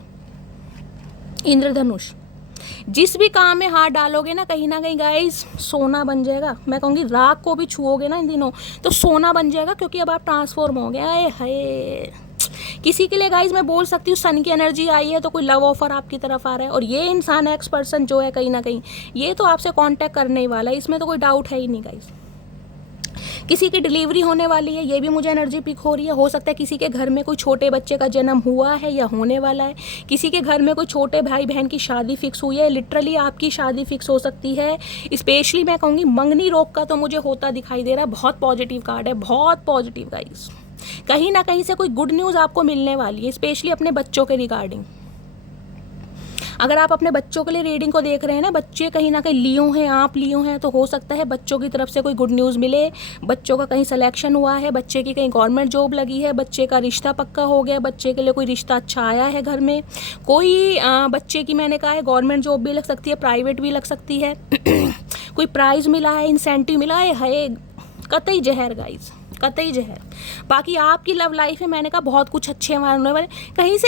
इंद्रधनुष, जिस भी काम में हाथ डालोगे ना कहीं गाइस सोना बन जाएगा। मैं कहूँगी राख को भी छुओगे ना इन दिनों तो सोना बन जाएगा, क्योंकि अब आप ट्रांसफॉर्म हो गए। आए हाय, किसी के लिए गाइज मैं बोल सकती हूँ सन की एनर्जी आई है तो कोई लव ऑफर आपकी तरफ आ रहा है। और ये इंसान एक्स पर्सन जो है कहीं ना कहीं ये तो आपसे कांटेक्ट करने ही वाला है, इसमें तो कोई डाउट है ही नहीं गाइज। किसी की डिलीवरी होने वाली है, ये भी मुझे एनर्जी पिक हो रही है। हो सकता है किसी के घर में कोई छोटे बच्चे का जन्म हुआ है या होने वाला है। किसी के घर में कोई छोटे भाई बहन की शादी फिक्स हुई है। लिटरली आपकी शादी फिक्स हो सकती है। स्पेशली मैं कहूँगी मंगनी रोग का तो मुझे होता दिखाई दे रहा है। बहुत पॉजिटिव कार्ड है, बहुत पॉजिटिव गाइज। कहीं ना कहीं से कोई गुड न्यूज़ आपको मिलने वाली है, स्पेशली अपने बच्चों के रिगार्डिंग। अगर आप अपने बच्चों के लिए रीडिंग को देख रहे हैं ना, बच्चे कहीं ना कहीं लियो हैं, आप लियो हैं, तो हो सकता है बच्चों की तरफ से कोई गुड न्यूज़ मिले। बच्चों का कहीं सिलेक्शन हुआ है, बच्चे की कहीं गवर्नमेंट जॉब लगी है, बच्चे का रिश्ता पक्का हो गया, बच्चे के लिए कोई रिश्ता अच्छा आया है घर में। कोई बच्चे की मैंने कहा है गवर्नमेंट जॉब भी लग सकती है, प्राइवेट भी लग सकती है कोई प्राइज़ मिला है, इंसेंटिव मिला है। कतई जहर गाइज, कतई जहर। बाकी आपकी लव लाइफ में मैंने कहा बहुत कुछ अच्छे होने वाले। कहीं से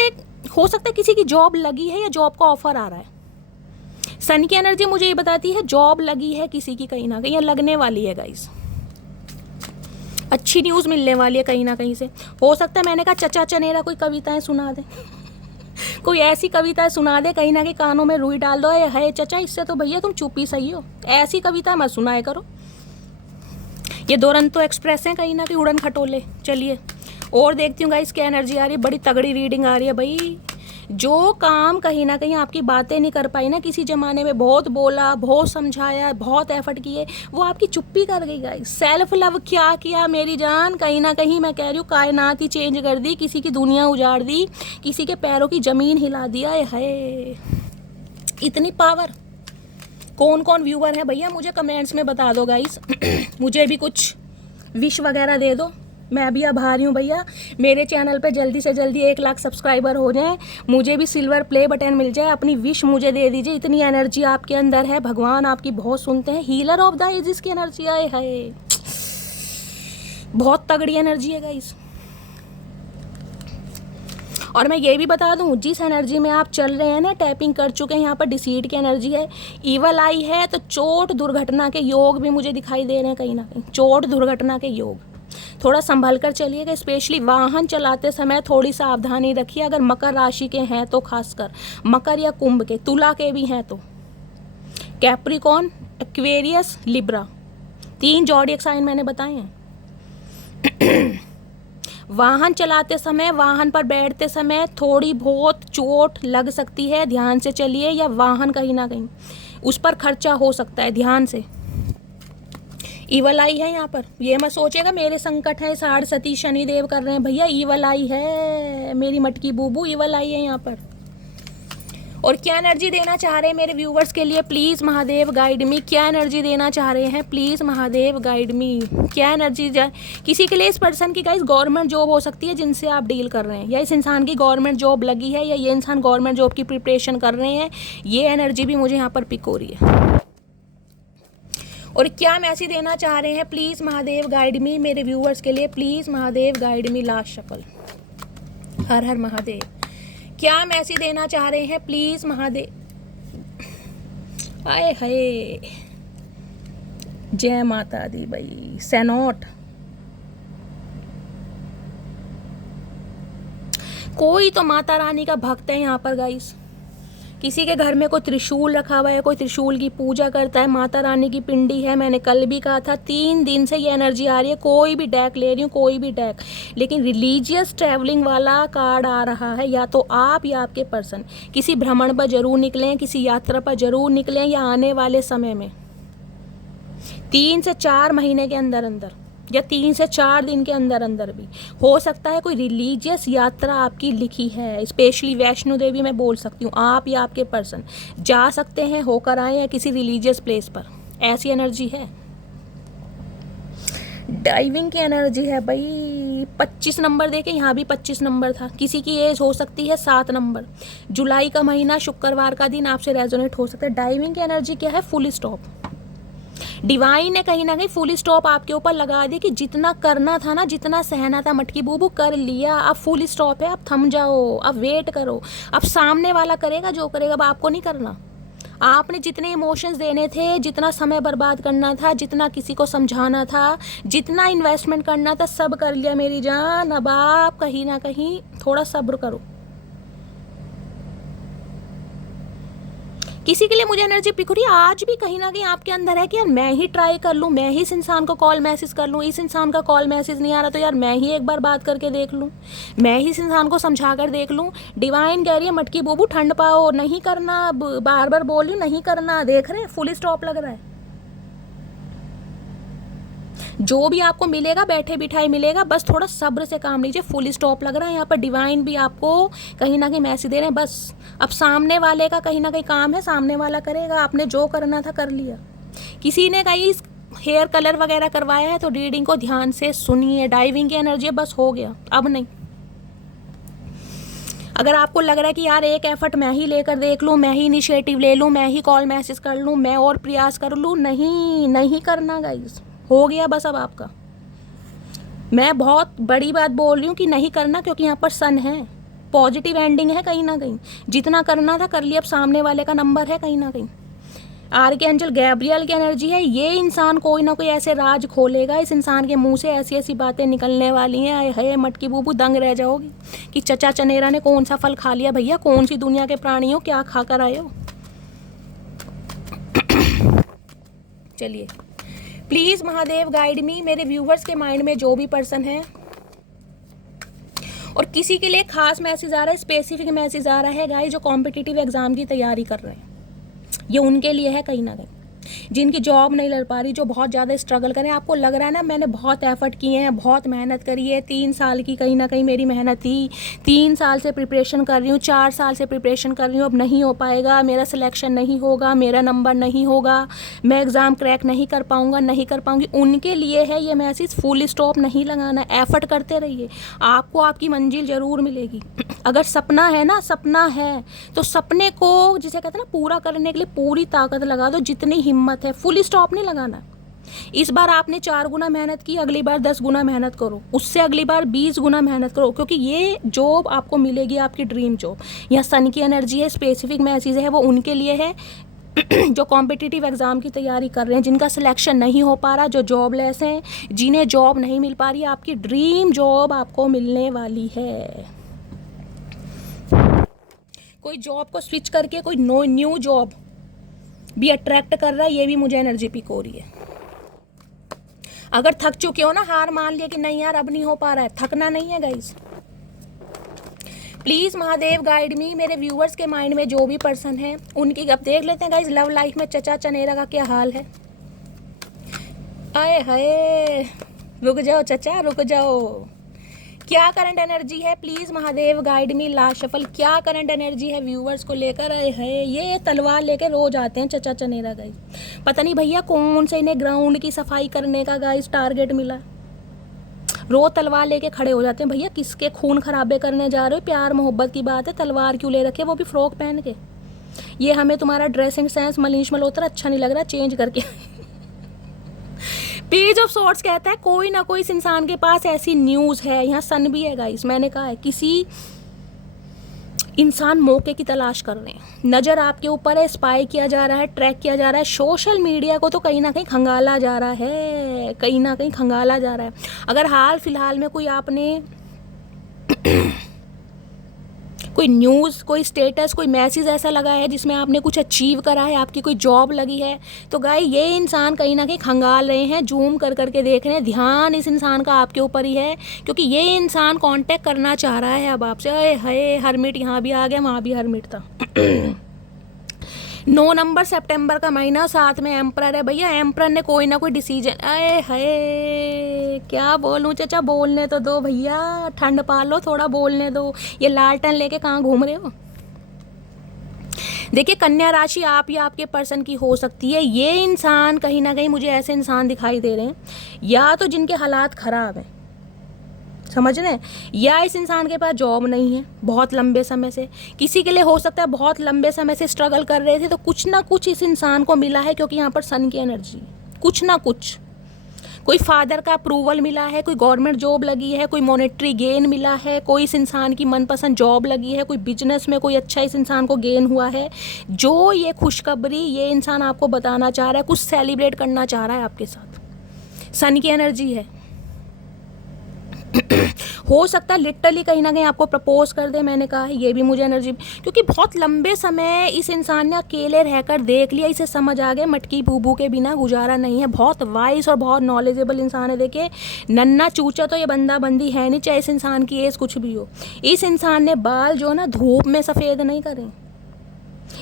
हो सकता है किसी की जॉब लगी है या जॉब का ऑफर आ रहा है। सन की एनर्जी मुझे ये बताती है जॉब लगी है किसी की कहीं ना कहीं, या लगने वाली है गाइस। अच्छी न्यूज़ मिलने वाली है कहीं ना कहीं से। हो सकता है मैंने कहा चचा चनेरा कोई कविताएं सुना दे कोई ऐसी कविता सुना दे, कहीं ना कहीं कानों में रुई डाल दो, है चचा इससे तो भैया तुम चुप ही सही हो, ऐसी कविता मत सुनाए करो। ये दुरंतो एक्सप्रेस हैं कहीं ना कहीं, उड़न खटोले। चलिए और देखती हूँ गाइस क्या एनर्जी आ रही है। बड़ी तगड़ी रीडिंग आ रही है भाई। जो काम कहीं ना कहीं आपकी बातें नहीं कर पाई ना किसी ज़माने में, बहुत बोला, बहुत समझाया, बहुत एफर्ट किए, वो आपकी चुप्पी कर गई गाइस। सेल्फ लव क्या किया मेरी जान, कहीं ना कहीं मैं कह रही हूँ कायनात ही चेंज कर दी, किसी की दुनिया उजाड़ दी, किसी के पैरों की ज़मीन हिला दिया है। इतनी पावर। कौन कौन व्यूवर है भैया मुझे कमेंट्स में बता दो गाइस मुझे भी कुछ विश वगैरह दे दो, मैं भी आभारी हूँ भैया। मेरे चैनल पे जल्दी से जल्दी 1 लाख सब्सक्राइबर हो जाएं, मुझे भी सिल्वर प्ले बटन मिल जाए। अपनी विश मुझे दे दीजिए, इतनी एनर्जी आपके अंदर है, भगवान आपकी बहुत सुनते हैं। हीलर ऑफ द एजेस की एनर्जी आए है, बहुत तगड़ी एनर्जी है गाइस। और मैं ये भी बता दूं, जिस एनर्जी में आप चल रहे हैं ना, टैपिंग कर चुके हैं, यहाँ पर डिसीट की एनर्जी है, ईवल आई है, तो चोट दुर्घटना के योग भी मुझे दिखाई दे रहे हैं कहीं ना कहीं। चोट दुर्घटना के योग, थोड़ा संभल कर चलिएगा। स्पेशली वाहन चलाते समय थोड़ी सावधानी रखिए। अगर मकर राशि के हैं तो खासकर, मकर या कुंभ के, तुला के भी हैं तो, Capricorn, Aquarius, Libra, 3 zodiac sign मैंने बताए हैं वाहन चलाते समय, वाहन पर बैठते समय थोड़ी बहुत चोट लग सकती है, ध्यान से चलिए। या वाहन कहीं ना कहीं उस पर खर्चा हो सकता है, ध्यान से। ईवल आई है यहाँ पर, ये मत सोचेगा मेरे संकट है, साढ़ सती शनिदेव कर रहे हैं भैया। ईवल आई है मेरी मटकी बूबू, ईवल आई है यहाँ पर। और क्या एनर्जी देना चाह रहे हैं मेरे व्यूवर्स के लिए, प्लीज़ महादेव गाइड मी। क्या एनर्जी देना चाह रहे हैं, प्लीज़ महादेव गाइड मी। क्या एनर्जी किसी के लिए, इस पर्सन की गाइस गवर्नमेंट जॉब हो सकती है जिनसे आप डील कर रहे हैं, या इस इंसान की गवर्नमेंट जॉब लगी है, या ये इंसान गवर्नमेंट जॉब की प्रिपरेशन कर रहे हैं। ये एनर्जी भी मुझे यहाँ पर पिक हो रही है। और क्या मैसेज देना चाह रहे हैं, प्लीज़ महादेव गाइड मी, मेरे व्यूअर्स के लिए please Mahadev guide me. Last shuffle. Har Har Mahadev. क्या मैसेज देना चाह रहे हैं प्लीज़ महादेव। आए हाय, जय माता दी भाई। सैनोट, कोई तो माता रानी का भक्त है यहाँ पर गाइस। किसी के घर में कोई त्रिशूल रखा हुआ है, कोई त्रिशूल की पूजा करता है, माता रानी की पिंडी है। मैंने कल भी कहा था 3 दिन से ये एनर्जी आ रही है। कोई भी डेक ले रही हूँ, कोई भी डेक, लेकिन रिलीजियस ट्रैवलिंग वाला कार्ड आ रहा है। या तो आप या आपके पर्सन किसी भ्रमण पर जरूर निकलें, किसी यात्रा पर जरूर निकलें, या आने वाले समय में 3 से 4 महीने के अंदर अंदर, या 3 से 4 दिन के अंदर अंदर भी हो सकता है कोई रिलीजियस यात्रा आपकी लिखी है। स्पेशली वैष्णो देवी मैं बोल सकती हूँ, आप या आपके पर्सन जा सकते हैं, होकर आए हैं किसी रिलीजियस प्लेस पर। ऐसी एनर्जी है। डाइविंग की एनर्जी है भाई। 25 नंबर देखे, यहाँ भी 25 नंबर था। किसी की एज हो सकती है 7 नंबर। जुलाई का महीना, शुक्रवार का दिन आपसे रेजोनेट हो सकता है। डाइविंग की एनर्जी क्या है, फुल स्टॉप। डिवाइन ने कहीं ना कहीं फुल स्टॉप आपके ऊपर लगा दी कि जितना करना था ना, जितना सहना था मटकी बूबू कर लिया, अब फुल स्टॉप है, अब थम जाओ, अब वेट करो। अब सामने वाला करेगा जो करेगा, अब आपको नहीं करना। आपने जितने इमोशंस देने थे, जितना समय बर्बाद करना था, जितना किसी को समझाना था, जितना इन्वेस्टमेंट करना था, सब कर लिया मेरी जान। अब आप कहीं ना कहीं थोड़ा सब्र करो। किसी के लिए मुझे एनर्जी पिक हो रही है आज भी कहीं ना कहीं आपके अंदर है कि यार मैं ही ट्राई कर लूँ, मैं ही इस इंसान को कॉल मैसेज कर लूँ। इस इंसान का कॉल मैसेज नहीं आ रहा तो यार मैं ही एक बार बात करके देख लूँ, मैं ही इस इंसान को समझा कर देख लूँ। डिवाइन कह रही है मटकी बूबू ठंड पाओ, नहीं करना, बार बार बोल रही हूँ नहीं करना। देख रहे हैं फुल स्टॉप लग रहा है। जो भी आपको मिलेगा बैठे बिठाए मिलेगा, बस थोड़ा सब्र से काम लीजिए। फुल स्टॉप लग रहा है यहाँ पर। डिवाइन भी आपको कहीं ना कहीं मैसेज दे रहे हैं, बस अब सामने वाले का कहीं ना कहीं काम है, सामने वाला करेगा। आपने जो करना था कर लिया। किसी ने कहीं हेयर कलर वगैरह करवाया है तो रीडिंग को ध्यान से सुनिए। डाइविंग की एनर्जी बस हो गया, अब नहीं। अगर आपको लग रहा है कि यार एक एफर्ट मैं ही लेकर देख लूँ, मैं ही इनिशिएटिव ले लूँ, मैं ही कॉल मैसेज कर लूँ, मैं और प्रयास कर लूँ, नहीं करना गाइस, हो गया बस अब आपका। मैं बहुत बड़ी बात बोल रही हूँ कि नहीं करना, क्योंकि यहाँ पर सन है, पॉजिटिव एंडिंग है। कहीं ना कहीं जितना करना था कर लिया। अब सामने वाले का नंबर है कहीं ना कहीं। आर्कएंजल गैब्रियल की एनर्जी है। ये इंसान कोई ना कोई ऐसे राज खोलेगा, इस इंसान के मुंह से ऐसी ऐसी बातें निकलने वाली हैं, आए हाय मटकी बूबू दंग रह जाओगी कि चचा चनेरा ने कौन सा फल खा लिया भैया, कौन सी दुनिया के प्राणी हो, क्या खा कर आए हो। चलिए प्लीज़ महादेव गाइड मी, मेरे व्यूवर्स के माइंड में जो भी पर्सन है, और किसी के लिए खास मैसेज आ रहा है, स्पेसिफिक मैसेज आ रहा है गाइस, जो कॉम्पिटिटिव एग्जाम की तैयारी कर रहे हैं, ये उनके लिए है कहीं ना कहीं। जिनकी जॉब नहीं लग पा रही, जो बहुत ज़्यादा स्ट्रगल करें, आपको लग रहा है ना मैंने बहुत एफर्ट किए हैं, बहुत मेहनत करी है, 3 साल की कहीं ना कहीं मेरी मेहनत थी, 3 साल से प्रिपरेशन कर रही हूँ, 4 साल से प्रिपरेशन कर रही हूँ, अब नहीं हो पाएगा, मेरा सिलेक्शन नहीं होगा, मेरा नंबर नहीं होगा, मैं एग्ज़ाम क्रैक नहीं कर पाऊँगा, नहीं कर पाऊँगी। उनके लिए है ये मैसेज। फुल स्टॉप नहीं लगाना, एफर्ट करते रहिए, आपको आपकी मंजिल ज़रूर मिलेगी। अगर सपना है ना, सपना है तो सपने को जिसे कहते हैं ना पूरा करने के लिए पूरी ताकत लगा दो, जितनी हिम्मत है। फुल स्टॉप नहीं लगाना। इस बार आपने 4 गुना मेहनत की, अगली बार 10 गुना मेहनत करो, उससे अगली बार 20 गुना मेहनत करो, क्योंकि ये जॉब आपको मिलेगी, आपकी ड्रीम जॉब। यहाँ सन की एनर्जी है, स्पेसिफिक मैसेज है, वो उनके लिए है जो कॉम्पिटिटिव एग्ज़ाम की तैयारी कर रहे हैं, जिनका सिलेक्शन नहीं हो पा रहा, जो जॉबलेस हैं, जिन्हें जॉब नहीं मिल पा रही, आपकी ड्रीम जॉब आपको मिलने वाली है। कोई जॉब को स्विच करके कोई न्यू जॉब भी अट्रैक्ट कर रहा है, ये भी मुझे एनर्जी पिक हो रही है। अगर थक चुके हो ना, हार मान लिया कि नहीं यार अब नहीं हो पा रहा है, थकना नहीं है गाइस। प्लीज़ महादेव गाइड मी, मेरे व्यूअर्स के माइंड में जो भी पर्सन है उनकी। अब देख लेते हैं गाइस लव लाइफ में चचा चनेरा का क्या हाल है। आए हाय, रुक जाओ चचा, रुक जाओ। क्या करंट एनर्जी है please Mahadev guide me, last shuffle. क्या करंट एनर्जी है व्यूअर्स को लेकर। आए है ये तलवार लेके रोज आते हैं चचा चनेरा गाइस। पता नहीं भैया कौन से इन्हें ग्राउंड की सफाई करने का गाइस टारगेट मिला, रोज तलवार लेके खड़े हो जाते हैं। भैया किसके खून खराबे करने जा रहे हो, प्यार मोहब्बत की बात है, तलवार क्यों ले रखे, वो भी फ्रॉक पहन के। ये हमें तुम्हारा ड्रेसिंग सेंस मनीष मल्होत्रा अच्छा नहीं लग रहा, चेंज करके पेज ऑफ सॉर्ट्स कहता है कोई ना कोई इस इंसान के पास ऐसी न्यूज़ है, यहाँ सन भी है गाइस, मैंने कहा है किसी इंसान मौके की तलाश कर रहे हैं, नज़र आपके ऊपर है, स्पाई किया जा रहा है, ट्रैक किया जा रहा है, सोशल मीडिया को तो कहीं ना कहीं खंगाला जा रहा है, कहीं ना कहीं खंगाला जा रहा है। अगर हाल फिलहाल में कोई आपने कोई न्यूज़, कोई स्टेटस, कोई मैसेज ऐसा लगा है जिसमें आपने कुछ अचीव करा है, आपकी कोई जॉब लगी है, तो गाइस ये इंसान कहीं ना कहीं खंगाल रहे हैं, जूम कर करके देख रहे हैं। ध्यान इस इंसान का आपके ऊपर ही है, क्योंकि ये इंसान कांटेक्ट करना चाह रहा है अब आपसे। अरे हाय, हरमिट यहाँ भी आ गया, वहाँ भी हरमिट था। 9 नंबर सितंबर का महीना, साथ में एम्परर है भैया, एम्परर ने कोई ना कोई डिसीजन, अरे हाय क्या बोलूं चाचा, बोलने तो दो भैया, ठंड पालो थोड़ा, बोलने दो। ये लालटेन लेके कहाँ घूम रहे हो? देखिए कन्या राशि आप या आपके पर्सन की हो सकती है। ये इंसान कहीं ना कहीं मुझे ऐसे इंसान दिखाई दे रहे हैं, या तो जिनके हालात खराब हैं, समझ रहे हैं, या इस इंसान के पास जॉब नहीं है बहुत लंबे समय से, किसी के लिए हो सकता है बहुत लंबे समय से स्ट्रगल कर रहे थे, तो कुछ ना कुछ इस इंसान को मिला है, क्योंकि यहाँ पर सन की एनर्जी, कुछ ना कुछ, कोई फादर का अप्रूवल मिला है, कोई गवर्नमेंट जॉब लगी है, कोई मॉनेटरी गेन मिला है, कोई इस इंसान की मनपसंद जॉब लगी है, कोई बिजनेस में कोई अच्छा इस इंसान को गेन हुआ है, जो ये खुशखबरी ये इंसान आपको बताना चाह रहा है, कुछ सेलिब्रेट करना चाह रहा है आपके साथ। सन की एनर्जी है। हो सकता है लिटरली कहीं ना कहीं आपको प्रपोज कर दे, मैंने कहा है ये भी मुझे एनर्जी, क्योंकि बहुत लंबे समय इस इंसान ने अकेले रहकर देख लिया, इसे समझ आ गया मटकी बूबू के बिना गुजारा नहीं है। बहुत वाइस और बहुत नॉलेजेबल इंसान है। देखिए नन्ना चूचा तो ये बंदा बंदी है नहीं, चाहे इस इंसान की एज कुछ भी हो। इस इंसान ने बाल जो ना धूप में सफ़ेद नहीं करें,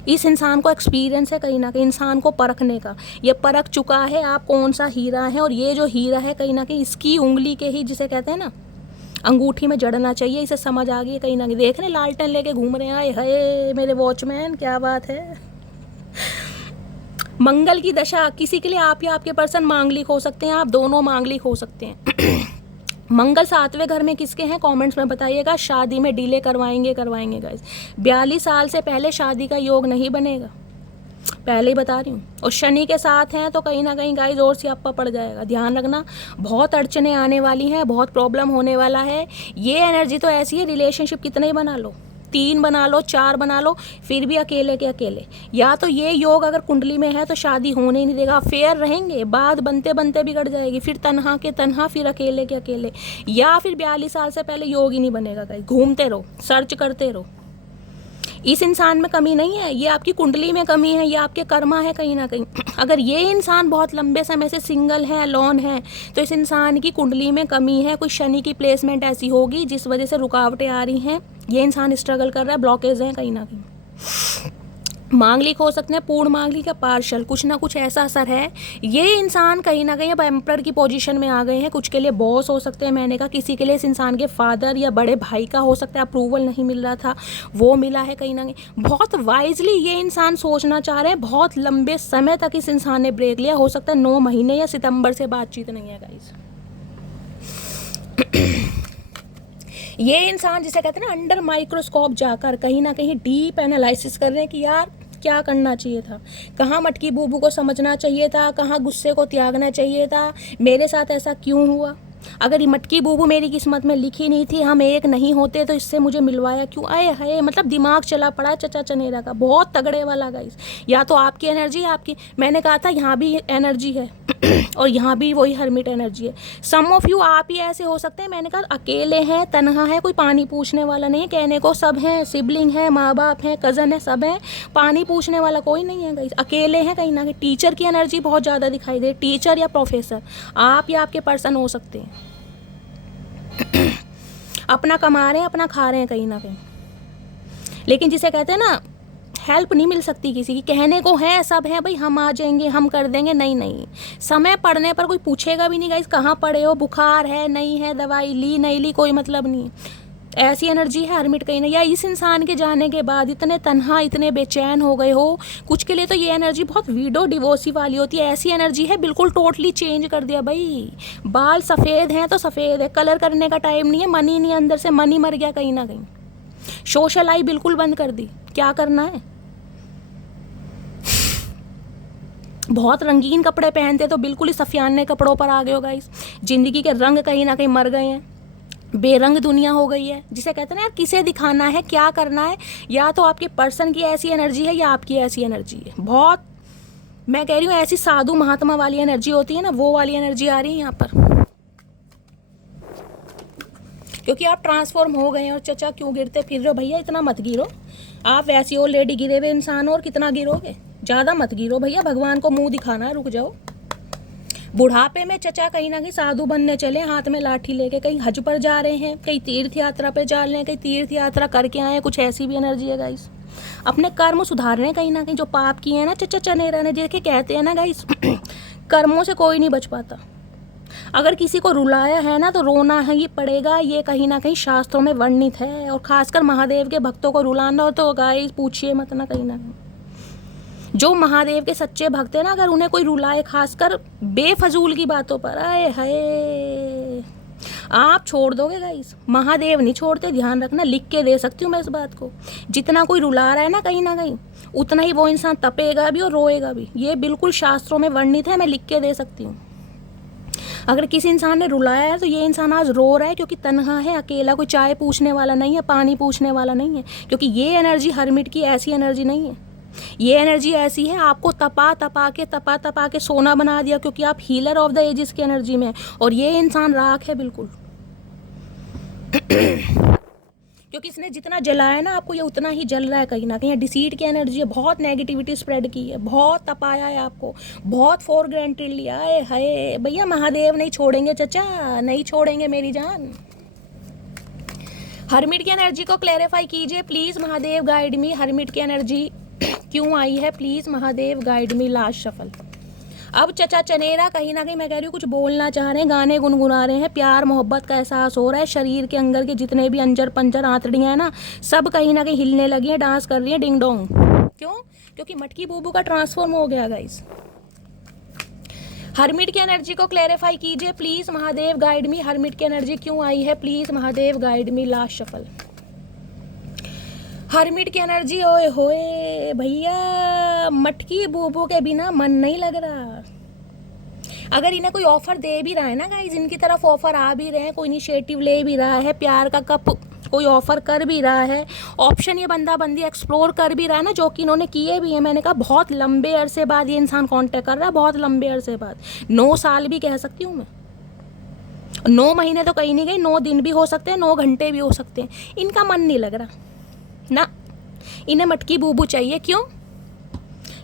इस इंसान को एक्सपीरियंस है कहीं ना कहीं इंसान को परखने का, ये परख चुका है आप कौन सा हीरा है, और ये जो हीरा है कहीं ना कहीं इसकी उंगली के ही, जिसे कहते हैं ना अंगूठी में जड़ना चाहिए, इसे समझ आ गई है कहीं ना कहीं। देख रहे लालटेन लेके घूम रहे हैं, आए हाय मेरे वॉचमैन क्या बात है। मंगल की दशा किसी के लिए आप या आपके पर्सन मांगलिक हो सकते हैं, आप दोनों मांगलिक हो सकते हैं। मंगल 7वें घर में किसके हैं कमेंट्स में बताइएगा। शादी में डिले करवाएंगे गाइस, 42 साल से पहले शादी का योग नहीं बनेगा, पहले ही बता रही हूँ। और शनि के साथ हैं तो कहीं ना कहीं गाइस और सियापा पड़ जाएगा, ध्यान रखना। बहुत अड़चने आने वाली हैं, बहुत प्रॉब्लम होने वाला है। ये एनर्जी तो ऐसी है, रिलेशनशिप कितने ही बना लो, 3 बना लो, 4 बना लो, फिर भी अकेले के अकेले। या तो ये योग अगर कुंडली में है तो शादी होने ही नहीं देगा, फेयर रहेंगे, बाद बनते बनते बिगड़ जाएगी, फिर तन्हा के तन्हा, फिर अकेले के अकेले। या फिर 42 साल से पहले योग ही नहीं बनेगा गाइस, घूमते रहो, सर्च करते रहो। इस इंसान में कमी नहीं है, ये आपकी कुंडली में कमी है, ये आपके कर्मा है कहीं ना कहीं। अगर ये इंसान बहुत लंबे समय से सिंगल है, लॉन है, तो इस इंसान की कुंडली में कमी है, कोई शनि की प्लेसमेंट ऐसी होगी जिस वजह से रुकावटें आ रही हैं, ये इंसान स्ट्रगल कर रहा है, ब्लॉकेज हैं कहीं ना कहीं। मांगलिक हो सकते हैं, पूर्ण मांगलिक या पार्शल, कुछ ना कुछ ऐसा असर है। ये इंसान कहीं ना कहीं अब एम्परर की पोजीशन में आ गए हैं, कुछ के लिए बॉस हो सकते हैं, मैंने कहा किसी के लिए इस इंसान के फादर या बड़े भाई का हो सकता है, अप्रूवल नहीं मिल रहा था वो मिला है कहीं ना कहीं। बहुत वाइजली ये इंसान सोचना चाह रहे हैं, बहुत लंबे समय तक इस इंसान ने ब्रेक लिया, हो सकता है 9 महीने या सितंबर से बातचीत नहीं है गाइस। ये इंसान जिसे कहते हैं ना अंडर माइक्रोस्कोप जाकर कहीं ना कहीं डीप एनालिसिस कर रहे हैं कि यार क्या करना चाहिए था, कहाँ मटकी बूबू को समझना चाहिए था, कहाँ गुस्से को त्यागना चाहिए था, मेरे साथ ऐसा क्यों हुआ, अगर ये मटकी बूबू मेरी किस्मत में लिखी नहीं थी, हम एक नहीं होते तो इससे मुझे मिलवाया क्यों, आए हाय, मतलब दिमाग चला पड़ा चचा चनेरा का, बहुत तगड़े वाला गाइस। या तो आपकी एनर्जी, आपकी, मैंने कहा था यहाँ भी एनर्जी है और यहाँ भी वही हर्मिट एनर्जी है। सम ऑफ यू आप ही ऐसे हो सकते हैं, मैंने कहा अकेले हैं, तन्हा है, कोई पानी पूछने वाला नहीं है, कहने को सब हैं, सिबलिंग है, माँ बाप हैं, कज़न है, सब हैं, पानी पूछने वाला कोई नहीं है गाइस, अकेले हैं कहीं ना कहीं। टीचर की एनर्जी बहुत ज़्यादा दिखाई दे, टीचर या प्रोफेसर, आप या आपके पर्सन हो सकते हैं। अपना कमा रहे हैं, अपना खा रहे हैं कहीं ना कहीं, लेकिन जिसे कहते हैं ना हेल्प नहीं मिल सकती किसी की, कहने को है सब है भाई, हम आ जाएंगे, हम कर देंगे, नहीं नहीं, समय पड़ने पर कोई पूछेगा भी नहीं गाइस कहाँ पड़े हो, बुखार है नहीं है, दवाई ली नहीं ली, कोई मतलब नहीं। ऐसी एनर्जी है हर्मिट कहीं ना, या इस इंसान के जाने के बाद इतने तन्हा, इतने बेचैन हो गए हो। कुछ के लिए तो ये एनर्जी बहुत वीडो डिवोर्सी वाली होती है, ऐसी एनर्जी है बिल्कुल टोटली चेंज कर दिया भाई, बाल सफ़ेद हैं तो सफ़ेद है, कलर करने का टाइम नहीं है, मनी नहीं, अंदर से मनी मर गया कहीं ना कहीं, सोशल लाइफ बिल्कुल बंद कर दी, क्या करना है। बहुत रंगीन कपड़े पहनते तो बिल्कुल ही सफियाने कपड़ों पर आ गए हो गाइस। ज़िंदगी के रंग कहीं ना कहीं मर गए हैं, बेरंग दुनिया हो गई है, जिसे कहते हैं ना यार किसे दिखाना है, क्या करना है। या तो आपके पर्सन की ऐसी एनर्जी है या आपकी ऐसी एनर्जी है। बहुत, मैं कह रही हूँ ऐसी साधु महात्मा वाली एनर्जी होती है ना, वो वाली एनर्जी आ रही है यहाँ पर, क्योंकि आप ट्रांसफॉर्म हो गए हैं। और चचा क्यों गिरते फिर रहे हो भैया, इतना मत गिरो। आप वैसी ऑलरेडी गिरे हुए इंसान हो, और कितना गिरोगे, ज़्यादा मत गिरो भैया, भगवान को मुंह दिखाना है, रुक जाओ। बुढ़ापे में चचा कहीं ना कहीं साधु बनने चले, हाथ में लाठी लेके, कहीं हज पर जा रहे हैं, कहीं तीर्थ यात्रा पे जा रहे हैं, कहीं तीर्थ यात्रा करके आए हैं, कुछ ऐसी भी एनर्जी है गाइस। अपने कर्म सुधार रहे हैं कहीं ना कहीं, जो पाप किए हैं ना चचा चनेरा ने, जैसे कहते हैं ना गाइस कर्मों से कोई नहीं बच पाता। अगर किसी को रुलाया है ना तो रोना है ही पड़ेगा, ये कहीं ना कहीं शास्त्रों में वर्णित है। और खासकर महादेव के भक्तों को रुलाना हो तो गाइस पूछिए मत ना, कहीं ना कहीं जो महादेव के सच्चे भक्त हैं ना, अगर उन्हें कोई रुलाए, खासकर बेफजूल की बातों पर, आए हाय, आप छोड़ दोगे गाइस। महादेव नहीं छोड़ते, ध्यान रखना, लिख के दे सकती हूँ मैं इस बात को। जितना कोई रुला रहा है ना कहीं उतना ही वो इंसान तपेगा भी और रोएगा भी, ये बिल्कुल शास्त्रों में वर्णित है, मैं लिख के दे सकती हूँ। अगर किसी इंसान ने रुलाया है तो ये इंसान आज रो रहा है, क्योंकि तन्हा है, अकेला, कोई चाय पूछने वाला नहीं है, पानी पूछने वाला नहीं है। क्योंकि ये एनर्जी हरमिट की ऐसी एनर्जी नहीं है, ये एनर्जी ऐसी है आपको तपा तपा के सोना बना दिया, क्योंकि आप हीलर ऑफ द एजिस की एनर्जी में है। और ये इंसान राख है बिल्कुल क्योंकि इसने जितना जलाया ना आपको, ये उतना ही जल रहा है कहीं ना कहीं। डिसीट की एनर्जी है, बहुत नेगेटिविटी स्प्रेड की है, बहुत तपाया है आपको, बहुत फॉर ग्रांटेड लिया है। हाय भैया, महादेव नहीं छोड़ेंगे चचा, नहीं छोड़ेंगे मेरी जान। हरमिट की एनर्जी को क्लैरिफाई कीजिए please, Mahadev guide me. Hermit की एनर्जी क्यों आई है, please Mahadev guide me. Last shuffle. अब चचा चनेरा कहीं ना कहीं, मैं कह रही हूँ, कुछ बोलना चाह रहे हैं, गाने गुनगुना रहे हैं, प्यार मोहब्बत का एहसास हो रहा है। शरीर के अंदर के जितने भी अंजर पंजर आंतड़ियाँ हैं ना, सब कहीं ना कहीं हिलने लगी हैं, डांस कर रही हैं, डिंग डोंग। क्यों? क्योंकि मटकी बूबू का ट्रांसफॉर्म हो गया गाइस। हरमिट की एनर्जी को क्लैरिफाई कीजिए please, Mahadev guide me. Hermit की एनर्जी क्यों आई है, please Mahadev guide me. Last shuffle. Hermit की एनर्जी, ओए होए भैया, मटकी बूबू के बिना मन नहीं लग रहा। अगर इन्हें कोई ऑफर दे भी रहा है ना गाइस, इनकी तरफ ऑफर आ भी रहे हैं, कोई इनिशिएटिव ले भी रहा है, प्यार का कप कोई ऑफर कर भी रहा है, ऑप्शन ये बंदा बंदी एक्सप्लोर कर भी रहा है ना, जो कि इन्होंने किए भी है। मैंने कहा बहुत लंबे अरसे बाद ये इंसान कांटेक्ट कर रहा है, बहुत लंबे अरसे बाद, 9 साल भी कह सकती हूँ मैं। 9 महीने तो कहीं नहीं गई, 9 दिन भी हो सकते हैं, 9 घंटे भी हो सकते हैं। इनका मन नहीं लग रहा ना, इन्हें मटकी बूबू चाहिए। क्यों?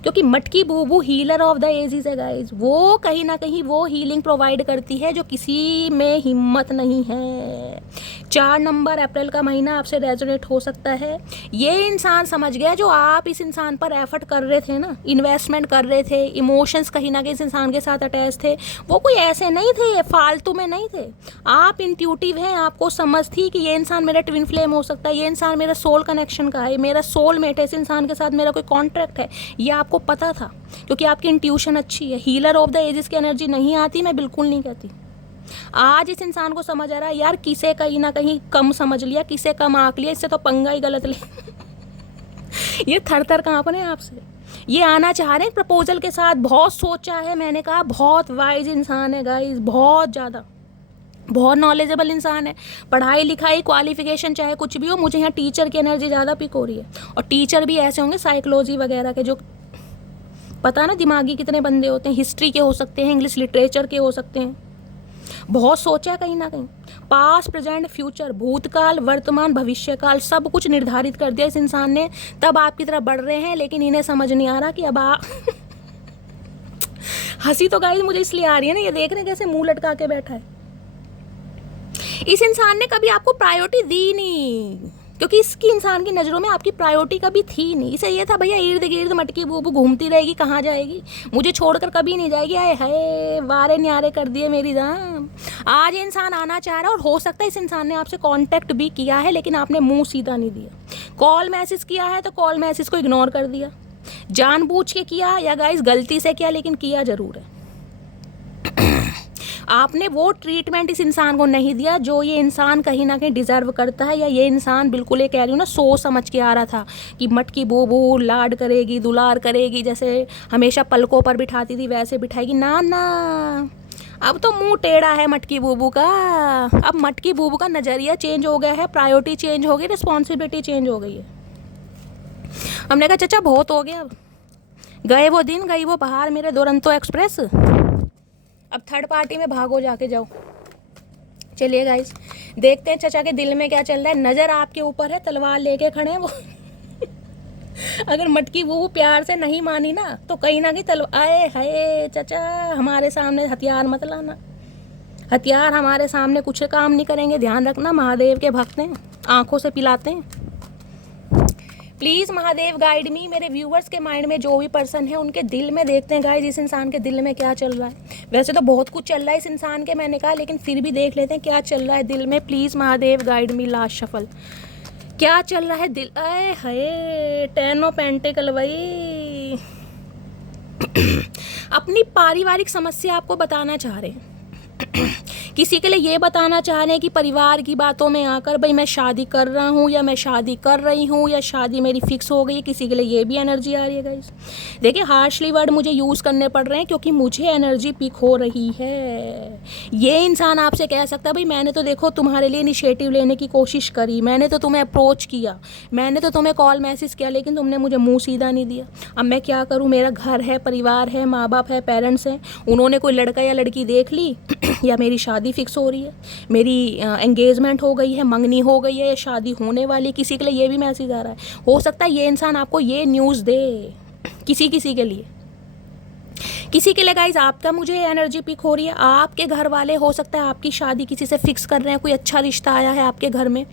क्योंकि मटकी बूबू हीलर ऑफ द एजिस है गाइस। वो कहीं ना कहीं वो हीलिंग प्रोवाइड करती है जो किसी में हिम्मत नहीं है। 4 नंबर अप्रैल का महीना आपसे रेजोनेट हो सकता है। ये इंसान समझ गया, जो आप इस इंसान पर एफर्ट कर रहे थे ना, इन्वेस्टमेंट कर रहे थे, इमोशंस कहीं ना कहीं इस इंसान के साथ अटैच थे, वो कोई ऐसे नहीं थे, फालतू में नहीं थे। आप इंट्यूटिव हैं, आपको समझ थी कि ये इंसान मेरा ट्विन फ्लेम हो सकता है, ये इंसान मेरा सोल कनेक्शन का है, मेरा सोल मेट है, इस इंसान के साथ मेरा कोई कॉन्ट्रैक्ट है, ये आपको पता था, क्योंकि आपकी इंट्यूशन अच्छी है। हीलर ऑफ द एजिस की एनर्जी नहीं आती, मैं बिल्कुल नहीं कहती। आज इस इंसान को समझ आ रहा है यार, किसे कहीं ना कहीं कम समझ लिया, किसे कम आंक लिया, इससे तो पंगा ही गलत ले ये थर थर कांपने आपसे, ये आना चाह रहे हैं प्रपोजल के साथ। बहुत सोचा है, मैंने कहा बहुत वाइज इंसान है गाइस, बहुत ज़्यादा, बहुत नॉलेजेबल इंसान है। पढ़ाई लिखाई क्वालिफिकेशन चाहे कुछ भी हो, मुझे यहाँ टीचर की एनर्जी ज़्यादा पिक हो रही है। और टीचर भी ऐसे होंगे साइकोलॉजी वगैरह के, जो पता ना दिमागी कितने बंदे होते हैं, हिस्ट्री के हो सकते हैं, इंग्लिश लिटरेचर के हो सकते हैं। बहुत सोचा है कहीं ना कहीं, पास्ट प्रेजेंट फ्यूचर, भूतकाल वर्तमान भविष्यकाल, सब कुछ निर्धारित कर दिया इस इंसान ने, तब आपकी तरफ बढ़ रहे हैं। लेकिन इन्हें समझ नहीं आ रहा कि अब हंसी तो गाइस मुझे इसलिए आ रही है ना, ये देख रहे कैसे मुंह लटका के बैठा है। इस इंसान ने कभी आपको प्रायोरिटी दी नहीं, क्योंकि इसकी इंसान की नज़रों में आपकी प्रायोरिटी कभी थी नहीं। इसे ये था भैया इर्द गिर्द मटकी बूबू घूमती रहेगी, कहाँ जाएगी, मुझे छोड़कर कभी नहीं जाएगी। आए हाय, वारे न्यारे कर दिए मेरी जान। आज ये इंसान आना चाह रहा है, और हो सकता है इस इंसान ने आपसे कांटेक्ट भी किया है, लेकिन आपने मुंह सीधा नहीं दिया। कॉल मैसेज किया है तो कॉल मैसेज को इग्नोर कर दिया, जानबूझ के किया या गाइस गलती से किया, लेकिन किया ज़रूर है। आपने वो ट्रीटमेंट इस इंसान को नहीं दिया जो ये इंसान कहीं ना कहीं डिज़र्व करता है, या ये इंसान बिल्कुल ये कह रही हूँ ना सोच समझ के आ रहा था कि मटकी बूबू लाड करेगी, दुलार करेगी, जैसे हमेशा पलकों पर बिठाती थी वैसे बिठाएगी। ना ना, अब तो मुंह टेढ़ा है मटकी बूबू का। अब मटकी बूबू का नज़रिया चेंज हो गया है, प्रायोरिटी चेंज हो गई, रिस्पॉन्सिबिलिटी चेंज हो गई है। हमने कहा चाचा बहुत हो गया, गए वो दिन, गई वो बाहर, मेरे दुरंतो एक्सप्रेस, अब थर्ड पार्टी में भागो, जाके जाओ। चलिए गाइस, देखते हैं चाचा के दिल में क्या चल रहा है। नज़र आपके ऊपर है, तलवार लेके खड़े हैं वो। अगर मटकी वो प्यार से नहीं मानी ना तो कहीं ना कहीं तलवार, आए हाय चाचा हमारे सामने हथियार मत लाना, हथियार हमारे सामने कुछ काम नहीं करेंगे। ध्यान रखना, महादेव के भक्त हैं, आंखों से पिलाते हैं। प्लीज़ महादेव गाइड मी। मेरे व्यूवर्स के माइंड में जो भी पर्सन है उनके दिल में देखते हैं गाइस, इस इंसान के दिल में क्या चल रहा है। वैसे तो बहुत कुछ चल रहा है इस इंसान के, मैंने कहा, लेकिन फिर भी देख लेते हैं क्या चल रहा है दिल में। Please Mahadev guide me, last shuffle, क्या चल रहा है दिल। आए हाय, 10 ऑफ पेंटिकल भाई। अपनी पारिवारिक समस्या आपको बताना चाह रहे हैं। किसी के लिए ये बताना चाह रहे हैं कि परिवार की बातों में आकर भाई मैं शादी कर रहा हूँ या मैं शादी कर रही हूँ या शादी मेरी फिक्स हो गई है। किसी के लिए ये भी एनर्जी आ रही है गाइस। देखिए हार्शली वर्ड मुझे यूज़ करने पड़ रहे हैं क्योंकि मुझे एनर्जी पिक हो रही है। ये इंसान आपसे कह सकता है भाई मैंने तो देखो तुम्हारे लिए इनिशिएटिव लेने की कोशिश करी, मैंने तो तुम्हें अप्रोच किया, मैंने तो तुम्हें कॉल मैसेज किया, लेकिन तुमने मुझे मुँह सीधा नहीं दिया। अब मैं क्या करूँ, मेरा घर है, परिवार है, माँ बाप है, पेरेंट्स हैं, उन्होंने कोई लड़का या लड़की देख ली या मेरी शादी फिक्स हो रही है, मेरी एंगेजमेंट हो गई है, मंगनी हो गई है, शादी होने वाली। किसी के लिए ये भी मैसेज आ रहा है। हो सकता है ये इंसान आपको ये न्यूज़ दे, किसी के लिए, किसी के लिए गाइज आपका मुझे एनर्जी पिक हो रही है। आपके घर वाले हो सकता है आपकी शादी किसी से फिक्स कर रहे हैं, कोई अच्छा रिश्ता आया है आपके घर में,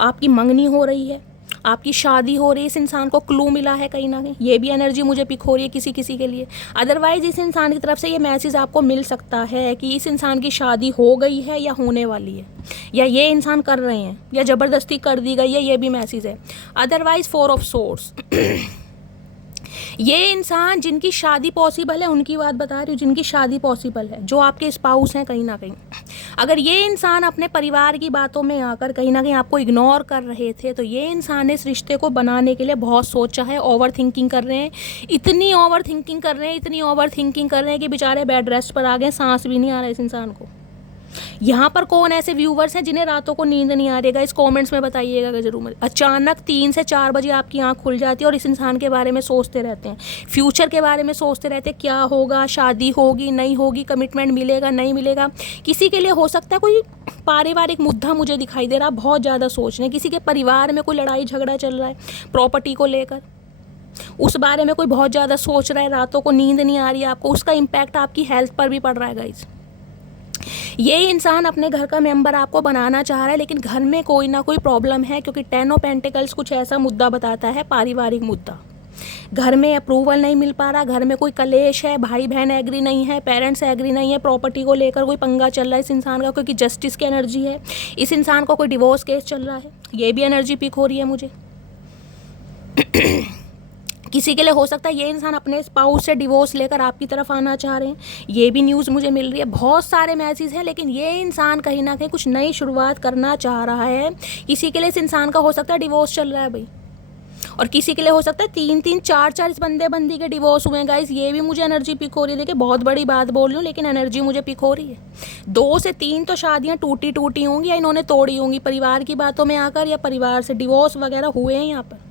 आपकी मंगनी हो रही है, आपकी शादी हो रही है, इस इंसान को क्लू मिला है कहीं ना कहीं, ये भी एनर्जी मुझे पिक हो रही है किसी के लिए। अदरवाइज इस इंसान की तरफ से ये मैसेज आपको मिल सकता है कि इस इंसान की शादी हो गई है या होने वाली है, या ये इंसान कर रहे हैं या ज़बरदस्ती कर दी गई है, ये भी मैसेज है। अदरवाइज 4 ऑफ सोर्ड्स, ये इंसान जिनकी शादी पॉसिबल है उनकी बात बता रही हूँ, जिनकी शादी पॉसिबल है, जो आपके स्पाउस हैं कहीं ना कहीं। अगर ये इंसान अपने परिवार की बातों में आकर कहीं ना कहीं आपको इग्नोर कर रहे थे तो ये इंसान इस रिश्ते को बनाने के लिए बहुत सोचा है, ओवर थिंकिंग कर रहे हैं, इतनी ओवर थिंकिंग कर रहे हैं, इतनी ओवर थिंकिंग कर रहे हैं कि बेचारे बेड रेस्ट पर आ गए, सांस भी नहीं आ रहा इस इंसान को। यहाँ पर कौन ऐसे व्यूवर्स हैं जिन्हें रातों को नींद नहीं आ रही है, इस कमेंट्स में बताइएगा जरूर। अचानक 3 से 4 बजे आपकी आंख खुल जाती है और इस इंसान के बारे में सोचते रहते हैं, फ्यूचर के बारे में सोचते रहते हैं, क्या होगा, शादी होगी नहीं होगी, कमिटमेंट मिलेगा नहीं मिलेगा। किसी के लिए हो सकता है कोई पारिवारिक मुद्दा मुझे दिखाई दे रहा, बहुत ज़्यादा सोच रहे हैं, किसी के परिवार में कोई लड़ाई झगड़ा चल रहा है प्रॉपर्टी को लेकर, उस बारे में कोई बहुत ज़्यादा सोच रहा है, रातों को नींद नहीं आ रही है आपको, उसका इम्पैक्ट आपकी हेल्थ पर भी पड़ रहा है गाइज। ये इंसान अपने घर का मेंबर आपको बनाना चाह रहा है, लेकिन घर में कोई ना कोई प्रॉब्लम है, क्योंकि 10 ऑफ पेंटिकल्स कुछ ऐसा मुद्दा बताता है, पारिवारिक मुद्दा। घर में अप्रूवल नहीं मिल पा रहा, घर में कोई कलेश है, भाई बहन एग्री नहीं है, पेरेंट्स एग्री नहीं है, प्रॉपर्टी को लेकर कोई पंगा चल रहा है इस इंसान का, क्योंकि जस्टिस की एनर्जी है। इस इंसान को कोई डिवोर्स केस चल रहा है, ये भी एनर्जी पिक हो रही है मुझे। किसी के लिए हो सकता है ये इंसान अपने स्पाउस से डिवोर्स लेकर आपकी तरफ आना चाह रहे हैं, ये भी न्यूज़ मुझे मिल रही है। बहुत सारे मैसेज हैं, लेकिन ये इंसान कहीं ना कहीं कुछ नई शुरुआत करना चाह रहा है। किसी के लिए इस इंसान का हो सकता है डिवोर्स चल रहा है भाई, और किसी के लिए हो सकता है 3-3 4-4 इस बंदी के डिवोर्स हुए हैं गाइस, ये भी मुझे एनर्जी पिक हो रही है। देखिए बहुत बड़ी बात बोल रही हूँ, लेकिन एनर्जी मुझे पिक हो रही है। 2 से 3 तो शादियाँ टूटी होंगी या इन्होंने तोड़ी होंगी परिवार की बातों में आकर, या परिवार से डिवोर्स वगैरह हुए हैं यहाँ पर,